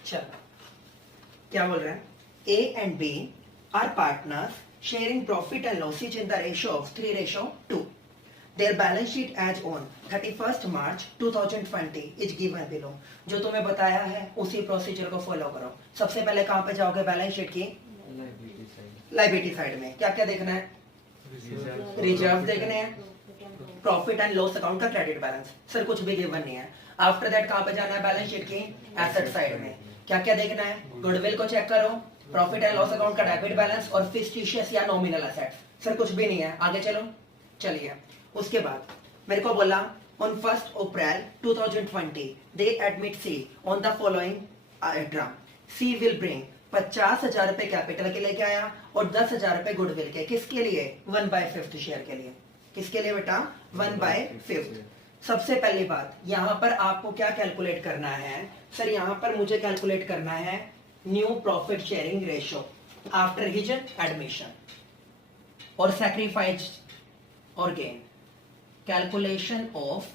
चलो क्या बोल रहे हैं, A and B are partners sharing profit and losses in the ratio of 3:2। Their balance sheet as on 31 March 2020 is given below. जो तुम्हें बताया है उसी प्रोसीजर को फॉलो करो। सबसे पहले कहां पे जाओगे बैलेंस शीट की लायबिलिटी साइड में, क्या क्या देखना है, रिजर्व देखने हैं, प्रॉफिट एंड लॉस अकाउंट का क्रेडिट बैलेंस, सर कुछ भी गिवन नहीं है। आफ्टर दैट कहां पे जाना है बैलेंस शीट की एसेट साइड में, क्या क्या देखना है, गुडविल को चेक करो, प्रॉफिट एंड लॉस अकाउंट का डेबिट बैलेंस और फिक्टिशियस या नॉमिनल एसेट्स। सर कुछ भी नहीं है, आगे चलो। चलिए उसके बाद मेरे को बोला on 1 April 2020 they admit C on the following item. C will bring 50,000 रुपए कैपिटल के लेके आया और 10,000 रुपए गुडविल के, किसके लिए 1/5 शेयर के लिए। किसके लिए बेटा 1/5। सबसे पहली बात यहां पर आपको क्या कैलकुलेट करना है, सर यहां पर मुझे कैलकुलेट करना है new profit sharing ratio after his admission और सैक्रिफाइस और gain, calculation of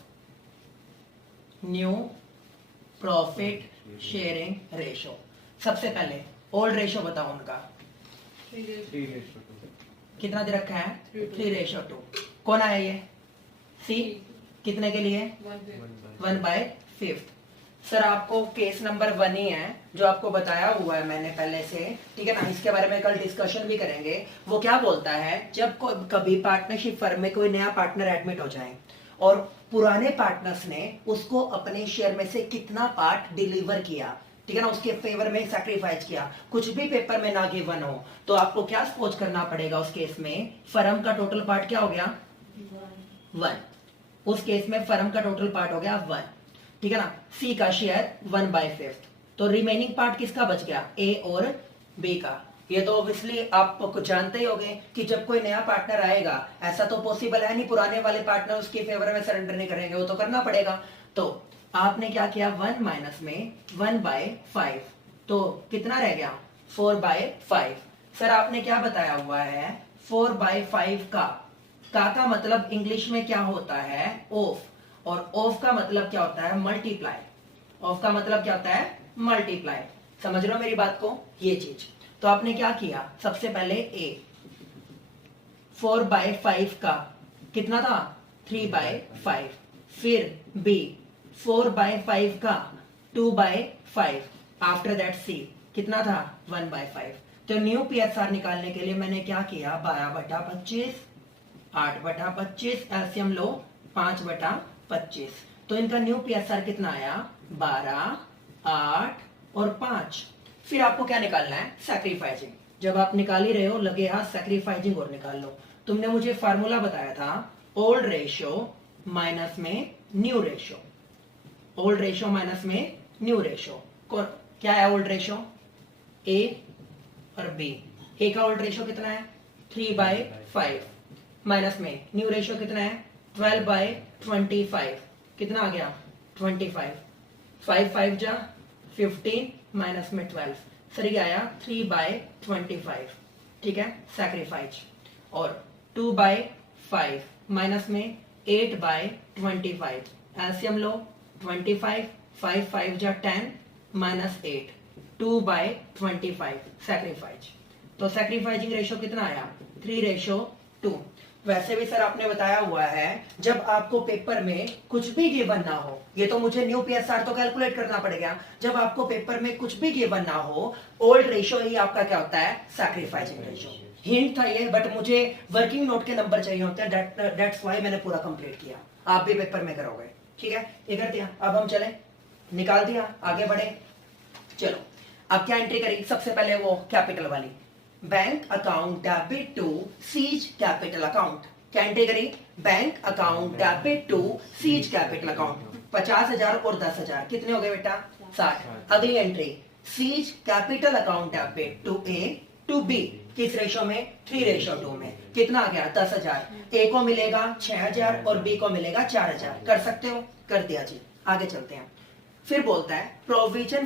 new profit sharing ratio. सबसे पहले ओल्ड रेशियो बताओ उनका, 3:2. कितना दे रखा है? 3:2। कौन आया ये? सी। कितने के लिए? 1/5। सर आपको केस नंबर 1 ही है जो आपको बताया हुआ है मैंने पहले से, ठीक है ना। इसके बारे में कल डिस्कशन भी करेंगे। वो क्या बोलता है, जब कभी पार्टनरशिप फर्म में कोई नया पार्टनर एडमिट हो जाए और पुराने पार्टनर्स ने उसको अपने शेयर में से कितना पार्ट डिलीवर किया, ठीक है ना, उसके फेवर में सैक्रिफाइस किया, कुछ भी पेपर में ना गिवन हो, तो आपको क्या सपोज करना पड़ेगा उस केस में? फर्म का टोटल पार्ट क्या हो गया? 1। उस केस में फर्म का टोटल पार्ट हो गया 1, ठीक है ना। सी का शेयर 1/5, तो रिमेनिंग पार्ट किसका बच गया? ए और बी का। ये तो ऑब्वियसली आप कुछ जानते ही होंगे कि जब कोई नया पार्टनर आएगा, ऐसा तो पॉसिबल है नहीं पुराने वाले पार्टनर उसके फेवर में सरेंडर नहीं करेंगे, वो तो करना पड़ेगा। तो आपने क्या किया? 1 माइनस में 1/5, तो कितना रह गया? 4/5। सर आपने क्या बताया हुआ है? 4/5 का मतलब इंग्लिश में क्या होता है? ऑफ। और ऑफ का मतलब क्या होता है? मल्टीप्लाई। ऑफ का मतलब क्या होता है? मल्टीप्लाई। समझ रहे हो मेरी बात को? ये चीज तो आपने क्या किया? सबसे पहले ए 4/5 का कितना था? 3/5। फिर बी 4/5 का 2/5। आफ्टर दैट सी कितना था? 1/5। तो न्यू पीएसआर निकालने के लिए मैंने क्या किया? 12/25, 8/25, एलसीएम लो 5/25। तो इनका न्यू पीएसआर कितना आया? 12, 8 और 5। फिर आपको क्या निकालना है? सैक्रिफाइसिंग। जब आप निकाल ही रहे हो, लगे हाथ सैक्रिफाइसिंग और निकाल लो। तुमने मुझे फार्मूला बताया था ओल्ड रेशियो माइनस में new ratio. Old ratio minus में न्यू रेशियो क्या है? ओल्ड रेशियो ए और बी। ए का ओल्ड रेशियो कितना है? 3/5 माइनस में न्यू रेशियो कितना है? 12/25। कितना आ गया? 25। 5 जा 15 माइनस में 12, सर ये आया 3/25, ठीक है, सैक्रिफाइस। और 2/5 माइनस में 8/25, एलसीएम लो 25, 5 जा 10 माइनस 8, 2/25 सैक्रिफाइस। तो सैक्रिफाइसिंग रेशियो कितना आया? 3:2। वैसे भी सर आपने बताया हुआ है जब आपको पेपर में कुछ भी गिवन ना हो, ये तो मुझे न्यू पीएसआर तो कैलकुलेट करना पड़ेगा, जब आपको पेपर में कुछ भी गिवन ना हो, ओल्ड रेशियो ही आपका क्या होता है? Sacrificing ratio. हिंट था ये, बट मुझे वर्किंग नोट के नंबर चाहिए होते हैं, दैट्स व्हाई मैंने पूरा कंप्लीट किया। आप भी पेपर में करोगे, ठीक है। ये कर दिया, अब हम चले, निकाल दिया, आगे बढ़े। चलो अब क्या एंट्री करेगी? सबसे पहले वो कैपिटल वाली, bank account debit to C's capital account. क्या एंट्री करी? Bank account debit to C's capital account. 50,000 और 10,000 कितने हो गए बेटा? 60। अगली entry C's capital account debit to A to B. किस रेशो में? 3:2 में। कितना आ गया? 10,000। ए को मिलेगा 6,000 और बी को मिलेगा 4,000। कर सकते हो? कर दिया जी। आगे चलते हैं। फिर बोलता है provision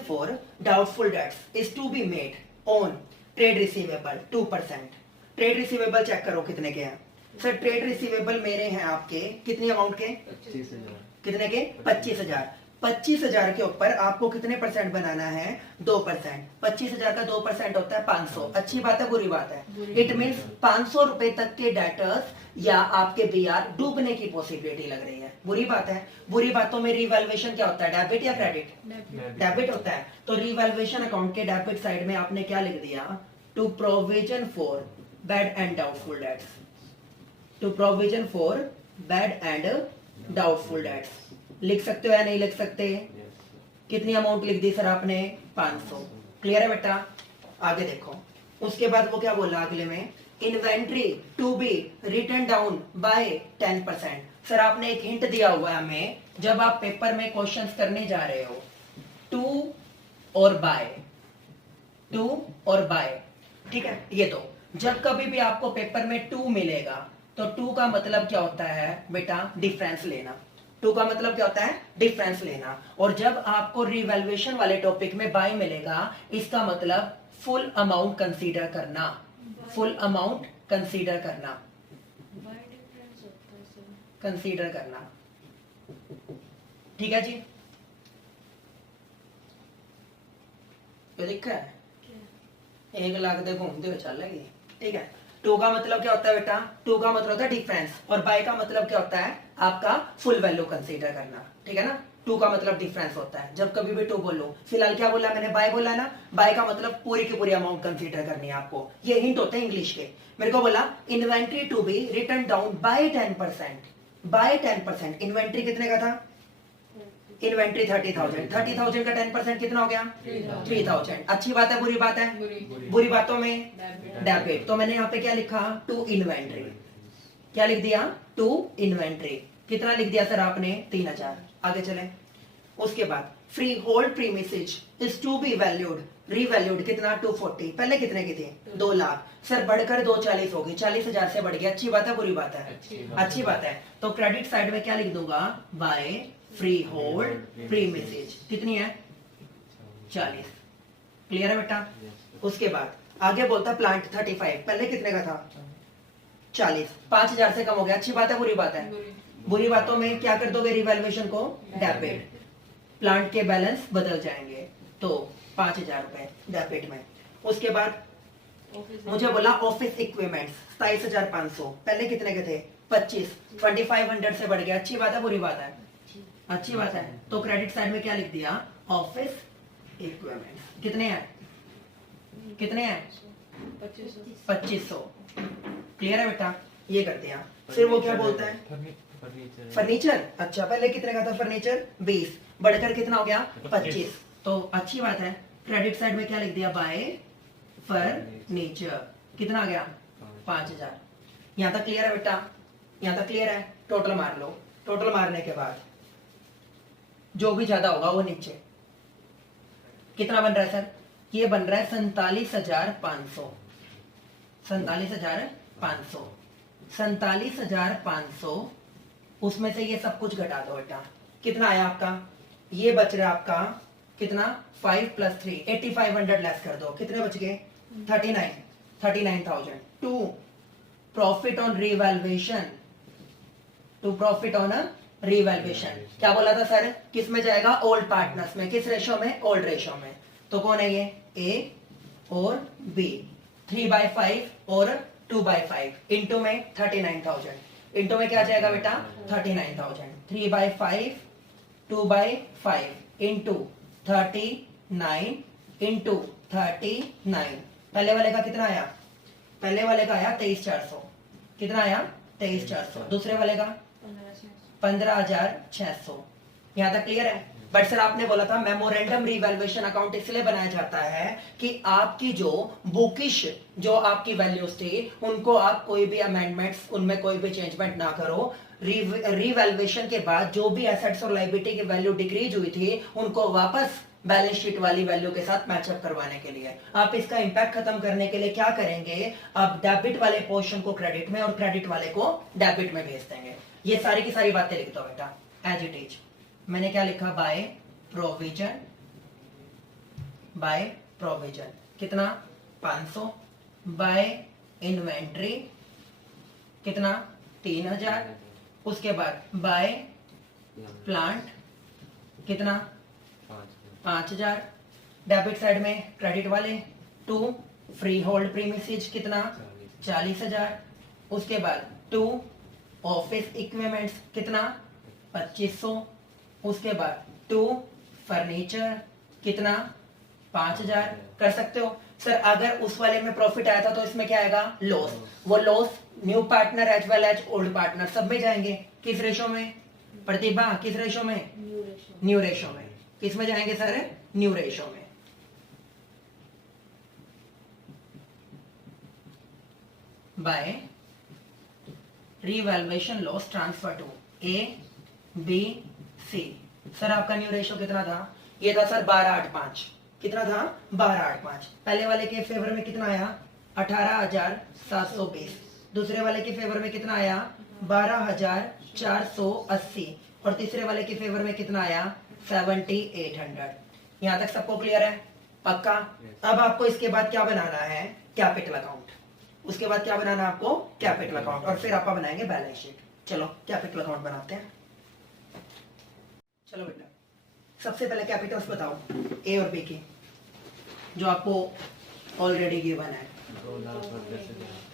for doubtful debts is to be made on trade receivable 2%। Trade receivable check करो कितने के हैं सर? ट्रेड रिसीवेबल मेरे हैं आपके कितने अमाउंट के? 25,000। कितने के? 25,000। 25,000 के ऊपर आपको कितने परसेंट बनाना है? 2%। 25,000 का 2% होता है 500। अच्छी बात है, बुरी बात है? इट मीन्स 500 रुपए तक के डेटर्स या आपके बीआर डूबने की पॉसिबिलिटी लग रही है। बुरी बात है। बुरी बातों में रिवैल्यूएशन क्या होता है? डेबिट या क्रेडिट? डेबिट होता है। तो रिवैल्यूएशन अकाउंट के डेबिट साइड में आपने क्या लिख दिया? To provision for bad and doubtful debts. To provision for bad and doubtful debts लिख सकते हो या नहीं लिख सकते? कितनी अमाउंट लिख दी सर आपने? 500। क्लियर है बेटा? आगे देखो, उसके बाद वो क्या बोला अगले में? Inventory to be written down by 10%। Sir आपने एक हिंट दिया हुआ है हमें, जब आप पेपर में क्वेश्चंस करने जा रहे हो, टू और बाय, ठीक है। ये तो जब कभी भी आपको पेपर में 2 मिलेगा तो 2 का मतलब क्या होता है बेटा? डिफरेंस लेना। टू का मतलब क्या होता है, डिफरेंस लेना। और जब आपको रिवैल्यूएशन वाले टॉपिक में बाय मिलेगा, इसका मतलब फुल अमाउंट कंसीडर करना, फुल अमाउंट कंसीडर करना, बाय डिफरेंस होता है सर। कंसीडर करना। ठीक है जी, तो दिक्कत है, क्या? 1 लाख दे घूमते हुए चल लेगी। ठीक है, टू का मतलब क्या होता है बेटा, टू का मतलब होता है डिफरेंस, और बाय का मतलब क्या होता है, आपका फुल वैल्यू कंसीडर करना। ठीक है ना, टू का मतलब डिफरेंस होता है। जब कभी भी टू बोलो, फिलहाल क्या बोला मैंने, बाय बोला ना, बाय का मतलब पूरी की पूरी अमाउंट कंसीडर करनी है आपको। ये हिंट होते हैं इंग्लिश के। मेरे को बोला inventory to be return down by 10%, by 10%। Inventory कितने का था, इन्वेंट्री 30,000, 30,000 का 10% कितना हो गया, 3,000। अच्छी बात है, बुरी बात है, बुरी बातों में डेबिट। तो मैंने यहाँ पे क्या लिखा, टू इन्वेंट्री, क्या लिख दिया, टू इन्वेंट्री। कितना लिख दिया सर आपने, 3,000। आगे चले, उसके बाद freehold premises is to be valued, revalued कितना, 240। पहले कितने की थी, 2 लाख, सर बढ़कर 240 होगी, 40,000 से बढ़ गया। अच्छी बात है, बुरी बात है, अच्छी बात है। तो क्रेडिट साइड में क्या लिख दूंगा, बाय फ्री होल्ड प्रीमिसेज, कितनी है, 40। क्लियर है बेटा। उसके बाद आगे बोलता प्लांट 35, पहले कितने का था, 40, 5,000 से कम हो गया। अच्छी बात है, बुरी बात है, बुरी बातों में क्या कर दोगे, रिवैल्यूएशन को डेबिट, प्लांट के बैलेंस बदल जाएंगे, तो 5,000 रुपए डेबिट में। उसके बाद मुझे बोला ऑफिस इक्विपमेंट्स 27,500, पहले कितने के थे, 25, 2500 से बढ़ गया। अच्छी बात है, बुरी बात है, अच्छी बात है। तो क्रेडिट साइड में क्या लिख दिया, ऑफिस इक्विपमेंट, कितने हैं, कितने हैं, 2500। क्लियर है बेटा, ये कर दिया। फिर वो क्या बोलता है, फर्नीचर। अच्छा, पहले कितने का था फर्नीचर, 20, बढ़कर कितना हो गया, 25। तो अच्छी बात है, क्रेडिट साइड में क्या लिख दिया, बाय फर्नीचर, कितना आ गया, 5,000। यहां तक क्लियर है बेटा, यहां तक क्लियर है। टोटल मार लो, टोटल मारने के बाद जो भी ज्यादा होगा वो नीचे। कितना बन रहा है सर, ये बन रहा है 47,500, 47,500, 47,500। उसमें से ये सब कुछ घटा दो बेटा, कितना आया आपका, ये बच रहा है आपका कितना, 5 + 3, 8,500 लेस कर दो, कितने बच गए, 39,000। To profit on revaluation, to profit on revaluation. क्या बोला था सर, किस में जाएगा, ओल्ड पार्टनर्स में, किस रेशो में, ओल्ड रेशो में। तो कौन है ये, ए और बी, 3/5 और 2/5, इंटू में 39,000, इंटू में क्या जाएगा बेटा, 39,000, 3/5 2/5 इंटू 39 इंटू 39। पहले वाले का कितना आया, पहले वाले का आया 23,400, कितना आया, 23,400। दूसरे वाले का 15,600। यहां तक क्लियर है। बट सर आपने बोला था मेमोरेंडम रिवैल्यूएशन अकाउंट इसलिए बनाया जाता है कि आपकी जो बुकिश जो आपकी वैल्यूज थी उनको आप कोई भी अमेंडमेंट्स, उनमें कोई भी चेंजमेंट ना करो। रिवैल्यूएशन के बाद जो भी एसेट्स और लायबिलिटी की वैल्यू डिक्रीज हुई थी उनको वापस बैलेंस शीट वाली वैल्यू के साथ मैचअप करवाने के लिए। आप इसका इंपैक्ट खत्म करने के लिए क्या करेंगे, आप डेबिट वाले पोर्शन को क्रेडिट में और क्रेडिट वाले को डेबिट में भेज देंगे। ये सारी की सारी बातें लिख दो बेटा एज इट इज। मैंने क्या लिखा, बाय प्रोविजन, बाय प्रोविजन कितना 500, बाय इन्वेंट्री कितना 3,000, उसके बाद बाय प्लांट कितना 5,000, डेबिट साइड में क्रेडिट वाले 2 फ्री होल्ड प्रीमिसेज कितना 40,000, उसके बाद 2 ऑफिस इक्विपमेंट्स कितना 2,500, उसके बाद 2 फर्नीचर कितना 5,000। कर सकते हो सर, अगर उस वाले में प्रॉफिट आया था तो इसमें क्या आएगा, लॉस। वो loss new partner as well as old partner सब में जाएंगे। किस रेशो में प्रतिभा, किस रेशो में, न्यू रेशो में। किस में जाएंगे सर, न्यू रेशो में। By revaluation loss transfer to A B C. Sir आपका न्यू रेशो कितना था, ये था सर 12/8/5, कितना था 12/8/5। पहले वाले के फेवर में कितना आया 18,720, दूसरे वाले के फेवर में कितना आया 12,480, और तीसरे वाले के फेवर में कितना आया 7800। यहाँ तक सबको क्लियर है? पक्का? अब आपको इसके बाद क्या बनाना है? Capital account. उसके बाद क्या बनाना है आपको? कैपिटल अकाउंट, और फिर आप बनाएंगे बैलेंस शीट। चलो कैपिटल अकाउंट बनाते हैं। चलो बेटा, सबसे पहले कैपिटल्स बताओ ए और बी की, जो आपको ऑलरेडी गिवन है।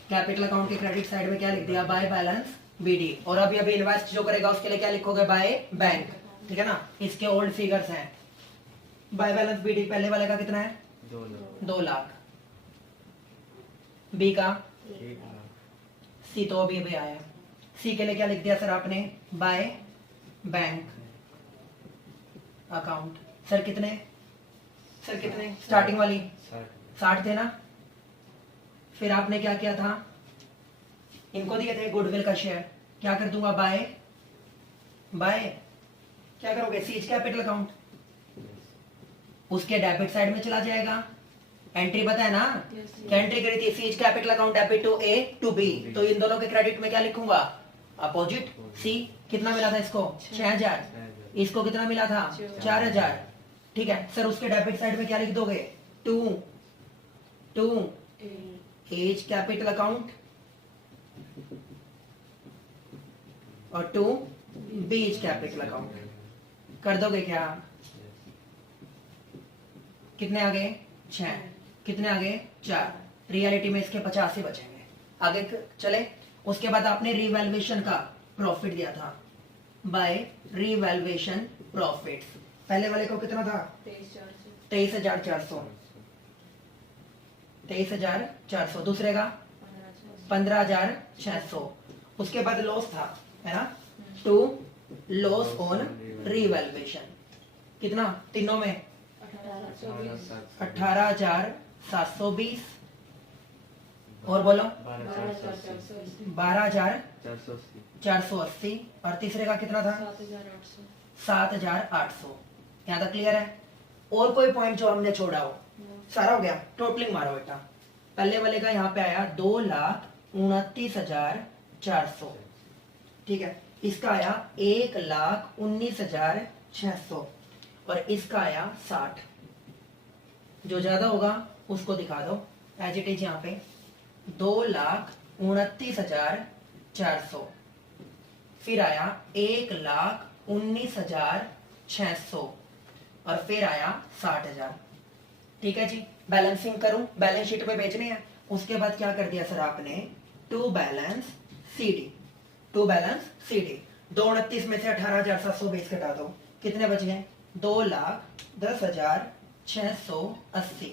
कैपिटल अकाउंट के क्रेडिट साइड में क्या लिख दिया? By balance BD. और अभी अभी इन्वेस्ट जो करेगा उसके लिए क्या लिखोगे? By bank. ठीक है ना? इसके ओल्ड फिगर्स हैं। बाय बैलेंस बीडी पहले वाले का कितना है? 2 लाख। बी का? 1 सी तो अभी अभी आया। सी के लिए क्या लिख दिया सर आपने? By bank account. सर कितने स्टार्टिंग वाली 60 थे ना? फिर आपने क्या किया था? इनको दिए थे गुडविल का शेयर। क्या कर दूंगा? बाय क्या करोगे? Seize capital account. उसके डेबिट साइड में चला जाएगा। एंट्री पता है ना? Yes, क्या एंट्री करी थी? C's capital account debit to A to B. तो इन दोनों के क्रेडिट में क्या लिखूंगा? अपोजिट। सी कितना मिला था इसको? 6000। इसको कितना मिला था? 4000। ठीक है सर, उसके डेबिट साइड में क्या लिख दोगे? टू एज कैपिटल अकाउंट और टू बीज कैपिटल अकाउंट। कर दोगे क्या? कितने आ गए? 6। कितने आ गए? 4। रियलिटी में इसके 50 ही बचेंगे। आगे चले। उसके बाद आपने रिवैल्यूएशन का प्रॉफिट दिया था, बाय रिवैल्यूएशन प्रॉफिट। पहले वाले को कितना था? 23,400। 23,400। दूसरे का 15,600। उसके बाद लॉस था, है ना? To loss on revaluation. कितना? तीनों में 18,720। और बोलो 12,480। और तीसरे का कितना था? 7,800। यहाँ तक क्लियर है? और कोई पॉइंट जो हमने छोड़ा हो? सारा हो गया। टोटलिंग मारो बेटा। पहले वाले का यहाँ पे आया 2,29,400। ठीक है, इसका आया 1,19,600 और इसका आया 60। जो ज्यादा होगा उसको दिखा दो एज इट इज। यहाँ पे 2,29,400, फिर आया 1,19,600 और फिर आया 60,000। ठीक है जी, बैलेंसिंग करूं, बैलेंस शीट में भेजने हैं। उसके बाद क्या कर दिया सर आपने? To balance CD. 229 में से 18,720 घटा दो, कितने बच गए? 2,10,680।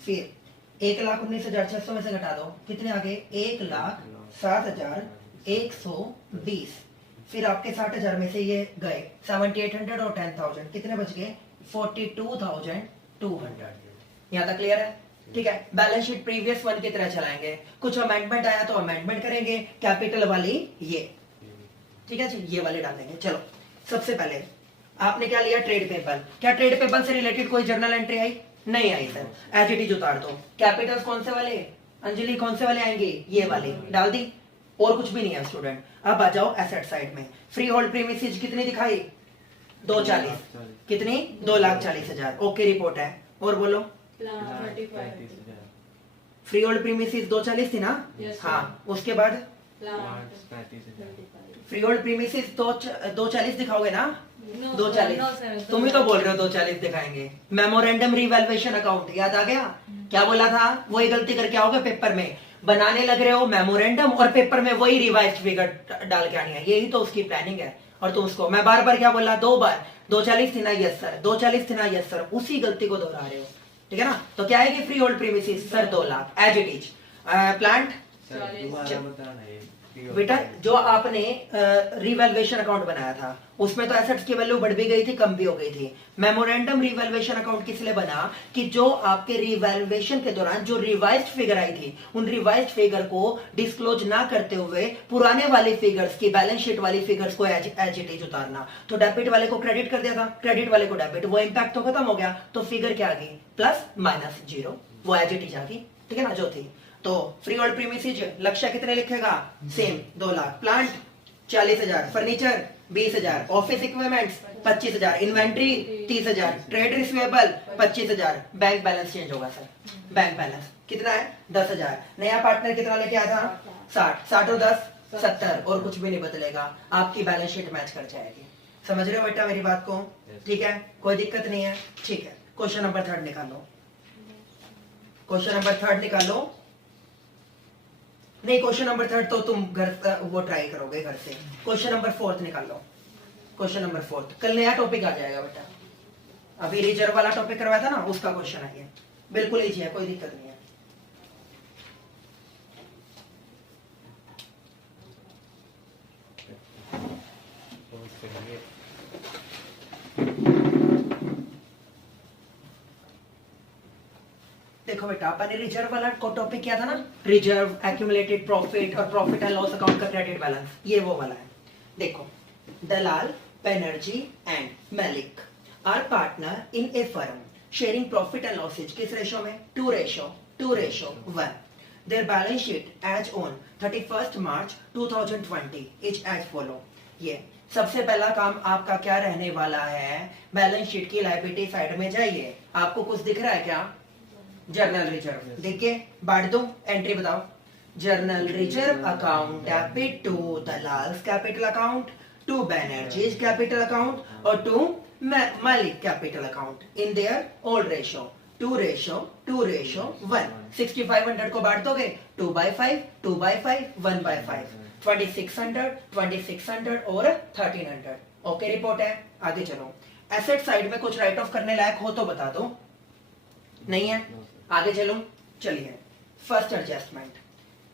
फिर 1,19,600 में से घटा दो, कितने आ गए? 1,07,120। फिर आपके 60,000 में से ये गए 7,800 और 10,000, कितने बच गए? 42,200। यहाँ तक क्लियर है? ठीक है, बैलेंस शीट प्रीवियस वन की तरह चलाएंगे। कुछ अमेंडमेंट आया तो अमेंडमेंट करेंगे। कैपिटल वाली ये, ठीक है जी, ये वाले डालेंगे। चलो, सबसे पहले आपने क्या लिया? Trade payable. क्या ट्रेड पेबल से रिलेटेड कोई जर्नल एंट्री आई? नहीं आई सर, एज इट इज उतार दो। कैपिटल्स कौन से वाले? अंजलि कौन से वाले आएंगे? ये वाले डाल दी, और कुछ भी नहीं है स्टूडेंट। अब आ जाओ एसेट साइड में। फ्री होल्ड प्रीमिसेस कितनी दिखाई? 240। कितनी? 2,40,000। ओके, रिपोर्ट है। और बोलो। फ्री होल्ड प्रीमिसेस 240 थी ना? हाँ, उसके बाद फ्री होल्ड प्रीमिसेस 240 दिखाओगे ना? 240। तुम ही तो बोल रहे हो 240 दिखाएंगे। मेमोरेंडम रिवैल्यूएशन अकाउंट याद आ गया? क्या बोला था? वही गलती करके आओगे पेपर में, बनाने लग रहे हो मेमोरेंडम और पेपर में वही रिवाइज्ड फिगर डाल के आनी है। यही तो उसकी प्लानिंग है। और तुम उसको, मैं बार बार क्या बोला? 2 बार 240 थी ना? Yes sir. 240 थी ना? Yes sir. उसी गलती को दोहरा रहे हो, ठीक है ना? तो क्या आएगी freehold premises? Sir 2 lakh as it is. Plant बेटा, जो आपने रिवैल्यूएशन अकाउंट बनाया था उसमें तो एसेट्स की वैल्यू बढ़ भी गई थी, कम भी हो गई थी। मेमोरेंडम रिवैल्यूएशन अकाउंट किस लिए बना? कि जो आपके रिवैल्यूएशन के दौरान जो रिवाइज्ड फिगर आई थी, उन रिवाइज्ड फिगर को डिस्क्लोज ना करते हुए पुराने वाले फिगर्स की, बैलेंस शीट वाली फिगर्स को एज इट इज उतारना। तो डेबिट वाले को क्रेडिट कर दिया था, क्रेडिट वाले को डेबिट, वो इंपैक्ट तो खत्म हो गया। तो फिगर क्या आ गई? प्लस माइनस जीरो, वो एज इट इज आ गई, ठीक है ना, जो थी। तो फ्री होल्ड प्रीमिसेस लक्ष्य कितने लिखेगा? Same 2 lakh. Plant 40,000, furniture 20,000, office equipments 25,000, inventory 30,000, trade receivable 25,000, bank balance change होगा सर, बैंक बैलेंस कितना है 10,000, नया पार्टनर कितना लेके आया था 60 और 10 70, और कुछ भी नहीं बदलेगा, आपकी बैलेंस शीट मैच कर जाएगी। समझ रहे हो बेटा मेरी बात को? ठीक है, कोई दिक्कत नहीं है, ठीक है। क्वेश्चन नंबर 3 निकालो, क्वेश्चन नंबर 3 निकालो। नहीं, क्वेश्चन नंबर 3 तो तुम घर वो ट्राई करोगे घर से। क्वेश्चन नंबर 4 निकालो, क्वेश्चन नंबर 4 कल नया टॉपिक आ जाएगा बेटा, अभी रिजर्व वाला टॉपिक करवाया था ना, उसका क्वेश्चन है ये, बिल्कुल इजी है, कोई दिक्कत नहीं है। देखो बेटा, अपन ने रिजर्व वाला टॉपिक किया था ना, रिजर्व, एक्यूमुलेटेड प्रॉफिट और प्रॉफिट एंड लॉस अकाउंट का क्रेडिट बैलेंस, ये वो वाला है। देखो, Dalal, Banerjee and Malik are partner in a firm sharing profit and losses, किस रेशो में 2:1। Their balance sheet as on 31st March 2020 is as follow. ये सबसे पहला काम आपका क्या रहने वाला है, बैलेंस शीट की लायबिलिटी साइड में जाइए, आपको कुछ दिख रहा है क्या? जर्नल रिजर्व, देखिए बांट दो, एंट्री बताओ। Journal reserve account debit to Dalal's capital account, to Banerjee's capital account और to Malik capital account in their old ratio 2:1। 6500 को बांट दोगे 2/5, 2/5, 1/5, 2600 और 1300। ओके, रिपोर्ट है, आगे चलो। एसेट साइड में कुछ राइट ऑफ करने लायक हो तो बता दो, नहीं है? आगे चलो, चलिए। फर्स्ट एडजस्टमेंट,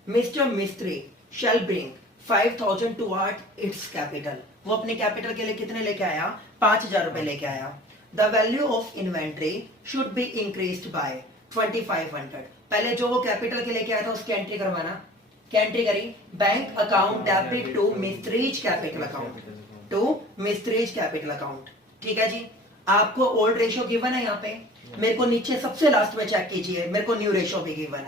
मिस्टर मिस्त्री शैल ब्रिंग 5,000 टुवर्ड इट्स कैपिटल, वो अपने कैपिटल के लिए कितने लेके आया? 5,000 रुपए लेके आया। The value of inventory should be increased by 2,500, पहले जो वो कैपिटल के लेके आया था उसकी एंट्री करवाना, क्या एंट्री करी? Bank account debit to Mistry's capital account, to Mistry's capital account. ठीक है जी, आपको ओल्ड रेशो गिवन है यहाँ पे, मेरे को नीचे सबसे लास्ट में चेक कीजिए, मेरे को न्यू रेशो भी गिवन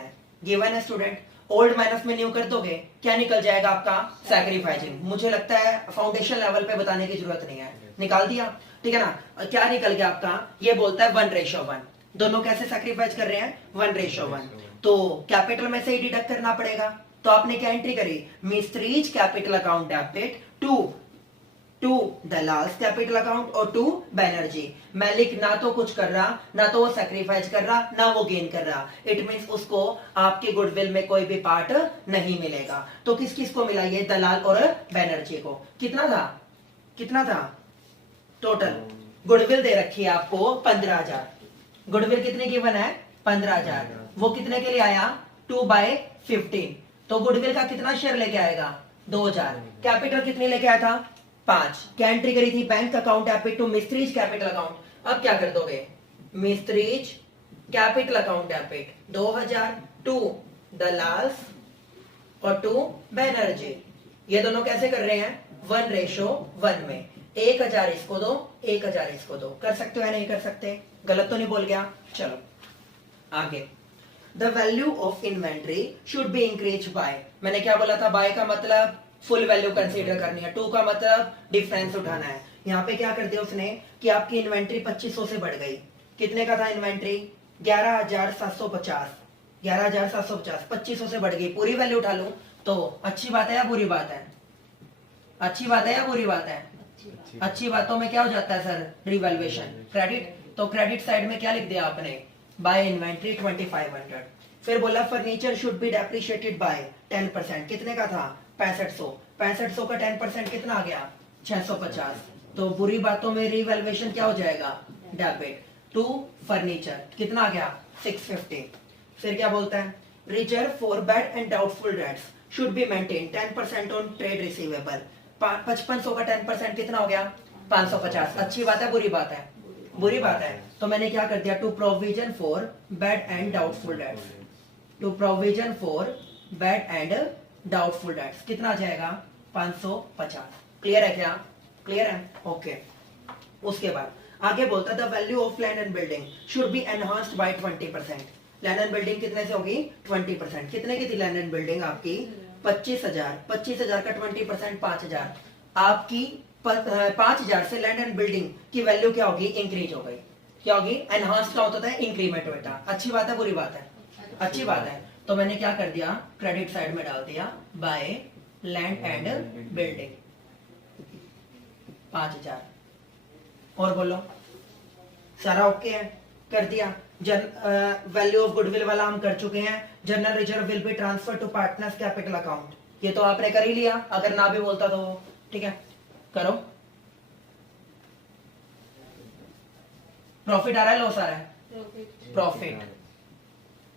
है स्टूडेंट। ओल्ड माइनस में न्यू कर दोगे, क्या निकल जाएगा आपका? सैक्रिफाइसिंग। मुझे लगता है फाउंडेशन लेवल पे बताने की जरूरत नहीं है, निकाल दिया, ठीक है ना? क्या निकल गया आपका? ये बोलता है 1:1। दोनों कैसे सैक्रिफाइस कर रहे हैं? 1:1। तो कैपिटल में से ही डिडक्ट करना पड़ेगा, तो आपने क्या एंट्री करी? Mistry's capital account debit to Dalal's capital account और टू बैनर्जी। मलिक ना तो कुछ कर रहा, ना तो वो सैक्रिफाइस कर रहा, ना वो गेन कर रहा, इट मींस उसको आपके गुडविल में कोई भी पार्ट नहीं मिलेगा। तो किस किस को मिला? ये दलाल और बैनर्जी को। कितना था टोटल? गुडविल दे रखी है आपको 15,000, गुडविल कितने गिवन है? 15,000। वो कितने के लिए आया? 2/15, तो गुडविल का कितना शेयर लेके आएगा? 2,000। कैपिटल कितने लेके आया था? 5। क्या एंट्री करी थी? Bank account debit to Mistry's capital account. अब क्या कर दोगे? Mistry's capital account debit 2,000 to Dalal's और टू बैनर्जी। ये दोनों कैसे कर रहे हैं? 1:1 में 1,000 इसको दो, 1,000 इसको दो। कर सकते हो या नहीं कर सकते? गलत तो नहीं बोल गया? चलो आगे। The value of inventory should be increase by, मैंने क्या बोला था? बाय का मतलब फुल वैल्यू कंसीडर करनी है, टू का मतलब डिफरेंस उठाना है। यहाँ पे क्या कर दिया उसने कि आपकी इन्वेंट्री 2500 से बढ़ गई। कितने का था इन्वेंट्री? 11,750, 11,750, 2500 से बढ़ गई, पूरी वैल्यू उठा लूं तो अच्छी बात है या बुरी बात है? अच्छी बात है या बुरी बात है? अच्छी बातों में क्या हो जाता है सर? Revaluation, credit. तो क्रेडिट साइड में क्या लिख दिया आपने? By inventory 2,500। फिर बोला furniture should be depreciated by 10%, कितने का था? 6500, 6500 का 10% कितना आ गया? 650। तो बुरी बातों में रिवैल्यूएशन क्या हो जाएगा? डेबिट टू फर्नीचर, कितना आ गया? 650। फिर क्या बोलता है? Reserve for bad and doubtful dates should be maintain 10% on trade receivable. 5500 का 10% कितना हो गया? 550। अच्छी बात है बुरी बात है? बुरी बात है। तो मैंने क्या कर दिया? To provision for bad and doubtful debts, to provision for bad and doubtful debts कितना आ जाएगा? 550। क्लियर है क्या? क्लियर है? ओके। उसके बाद आगे बोलता है the value of land and building should be enhanced by 20%। Land and building कितने से होगी? 20%। कितने की थी लैंड एंड बिल्डिंग आपकी? 25,000। 25,000 का 20% 5,000, आपकी 5,000 से लैंड एंड बिल्डिंग की वैल्यू क्या होगी, इंक्रीज हो गई। क्या होगी, एनहांस क्या होता है, इंक्रीमेंट बेटा। अच्छी बात है बुरी बात है, अच्छी बात है। तो मैंने क्या कर दिया, क्रेडिट साइड में डाल दिया बाय लैंड एंड बिल्डिंग 5,000। और बोलो, सारा ओके है, कर दिया। वैल्यू ऑफ गुडविल वाला हम कर चुके हैं। General reserve will be transfer to partners capital account, ये तो आपने कर ही लिया, अगर ना भी बोलता तो। ठीक है, करो। प्रॉफिट आ रहा है, लॉस आ रहा है, प्रॉफिट प्रॉफिट।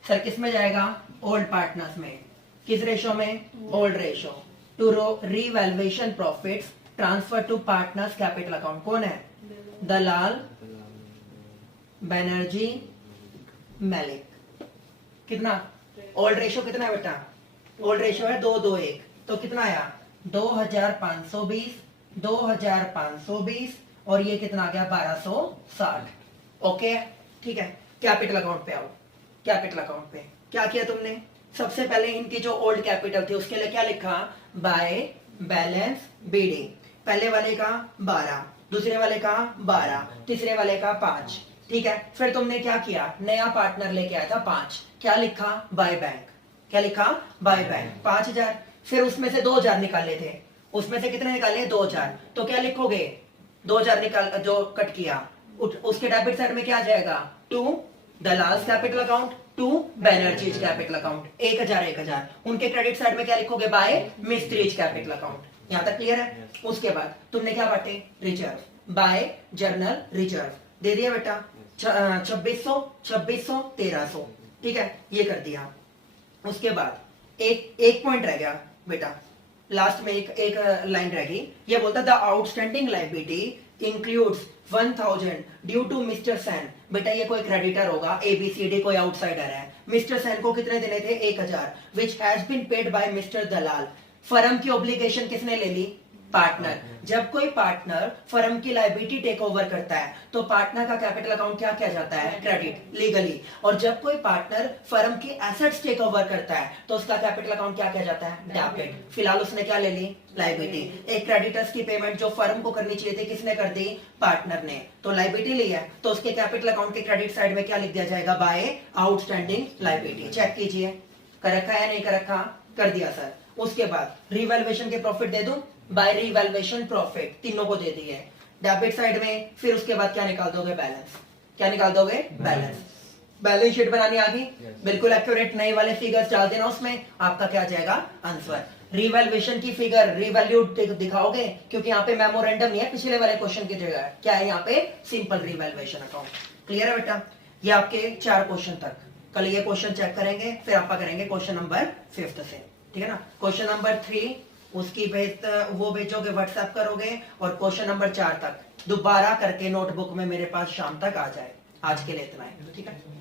सर किस में जाएगा, ओल्ड पार्टनर्स में। किस रेशो में, old ratio. To revaluation profits transfer to partners capital account. कौन है, दलाल बनर्जी मलिक। कितना, ओल्ड रेशो कितना है बेटा, ओल्ड रेशो है 2:1, तो कितना आया 2520, 2520 और ये कितना आ गया 1260। ओके, ठीक है। कैपिटल अकाउंट पे आओ। कैपिटल अकाउंट पे क्या किया तुमने, सबसे पहले इनकी जो ओल्ड कैपिटल थी उसके लिए क्या लिखा, बाय बैलेंस बीडिंग। पहले वाले का 12, दूसरे वाले का 12, तीसरे वाले का 5। ठीक है, फिर तुमने क्या किया, नया पार्टनर लेके आया था 5, क्या लिखा, बाय बैंक। क्या लिखा, बाय बैंक 5000। फिर उसमें से 2000 निकाले थे, उसमें से कितने निकाले, 2000। तो क्या लिखोगे, 2000 निकाल जो कट किया, उसके डेबिट साइड में क्या आ जाएगा, to Dalal's capital account, to Banerjee's capital account. 1000 उनके क्रेडिट साइड में क्या लिखोगे, बाय मिस्त्रीज कैपिटल अकाउंट। यहां तक क्लियर है। उसके बाद तुमने क्या बांटे, रिजर्व, बाय जर्नल रिजर्व दे दिया बेटा 2600, 1300। ठीक है, ये कर दिया। उसके बाद एक पॉइंट रह गया बेटा, लास्ट में एक लाइन रह गई। ये बोलता the outstanding liability includes 1000 due to mister Sen. बेटा ये कोई क्रेडिटर होगा, ABCD कोई आउटसाइडर है। मिस्टर सैन को कितने देने थे, 1000, which has been paid by mister Dalal. Firm की ऑब्लिगेशन किसने ले ली, पार्टनर। जब कोई पार्टनर फर्म की लायबिलिटी टेक ओवर करता है तो पार्टनर का कैपिटल अकाउंट क्या किया जाता है, क्रेडिट लीगली। और जब कोई पार्टनर फर्म की एसेट्स टेक ओवर करता है तो उसका कैपिटल अकाउंट क्या किया जाता है, डेबिट। फिलहाल उसने क्या ले ली, लायबिलिटी। एक क्रेडिटर्स की पेमेंट जो फर्म को करनी चाहिए थी किसने कर दी, पार्टनर ने। तो लायबिलिटी ली है तो उसके कैपिटल अकाउंट के क्रेडिट साइड में क्या लिख दिया जाएगा, बाय आउटस्टैंडिंग लायबिलिटी। चेक कीजिए कर रखा है या नहीं कर रखा, कर दिया सर। उसके बाद रिवैल्यूएशन के प्रॉफिट दे दूं, बाय रिवैल्यूएशन प्रॉफिट, तीनों को दे दिए डेबिट साइड में। फिर उसके बाद क्या निकाल दोगे, बैलेंस। क्या निकाल दोगे, बैलेंस। बैलेंस शीट बनानी आ गई, बिल्कुल एक्यूरेट नए वाले फिगर्स डाल देना उसमें, आपका क्या आ जाएगा, आंसर। रिवैल्यूएशन की फिगर रिवैल्यू दिखाओगे क्योंकि यहाँ पे मेमोरेंडम नहीं है पिछले वाले क्वेश्चन की जगह, क्या है यहाँ पे, सिंपल रिवैल्यूएशन अकाउंट। क्लियर है बेटा, ये आपके 4 क्वेश्चन तक। कल ये क्वेश्चन चेक करेंगे, फिर आप करेंगे क्वेश्चन नंबर 5 से। ठीक है ना, क्वेश्चन नंबर 3 उसकी वो भेजोगे, व्हाट्सएप करोगे, और क्वेश्चन नंबर 4 तक दोबारा करके नोटबुक में मेरे पास शाम तक आ जाए। आज के लिए इतना है, ठीक है।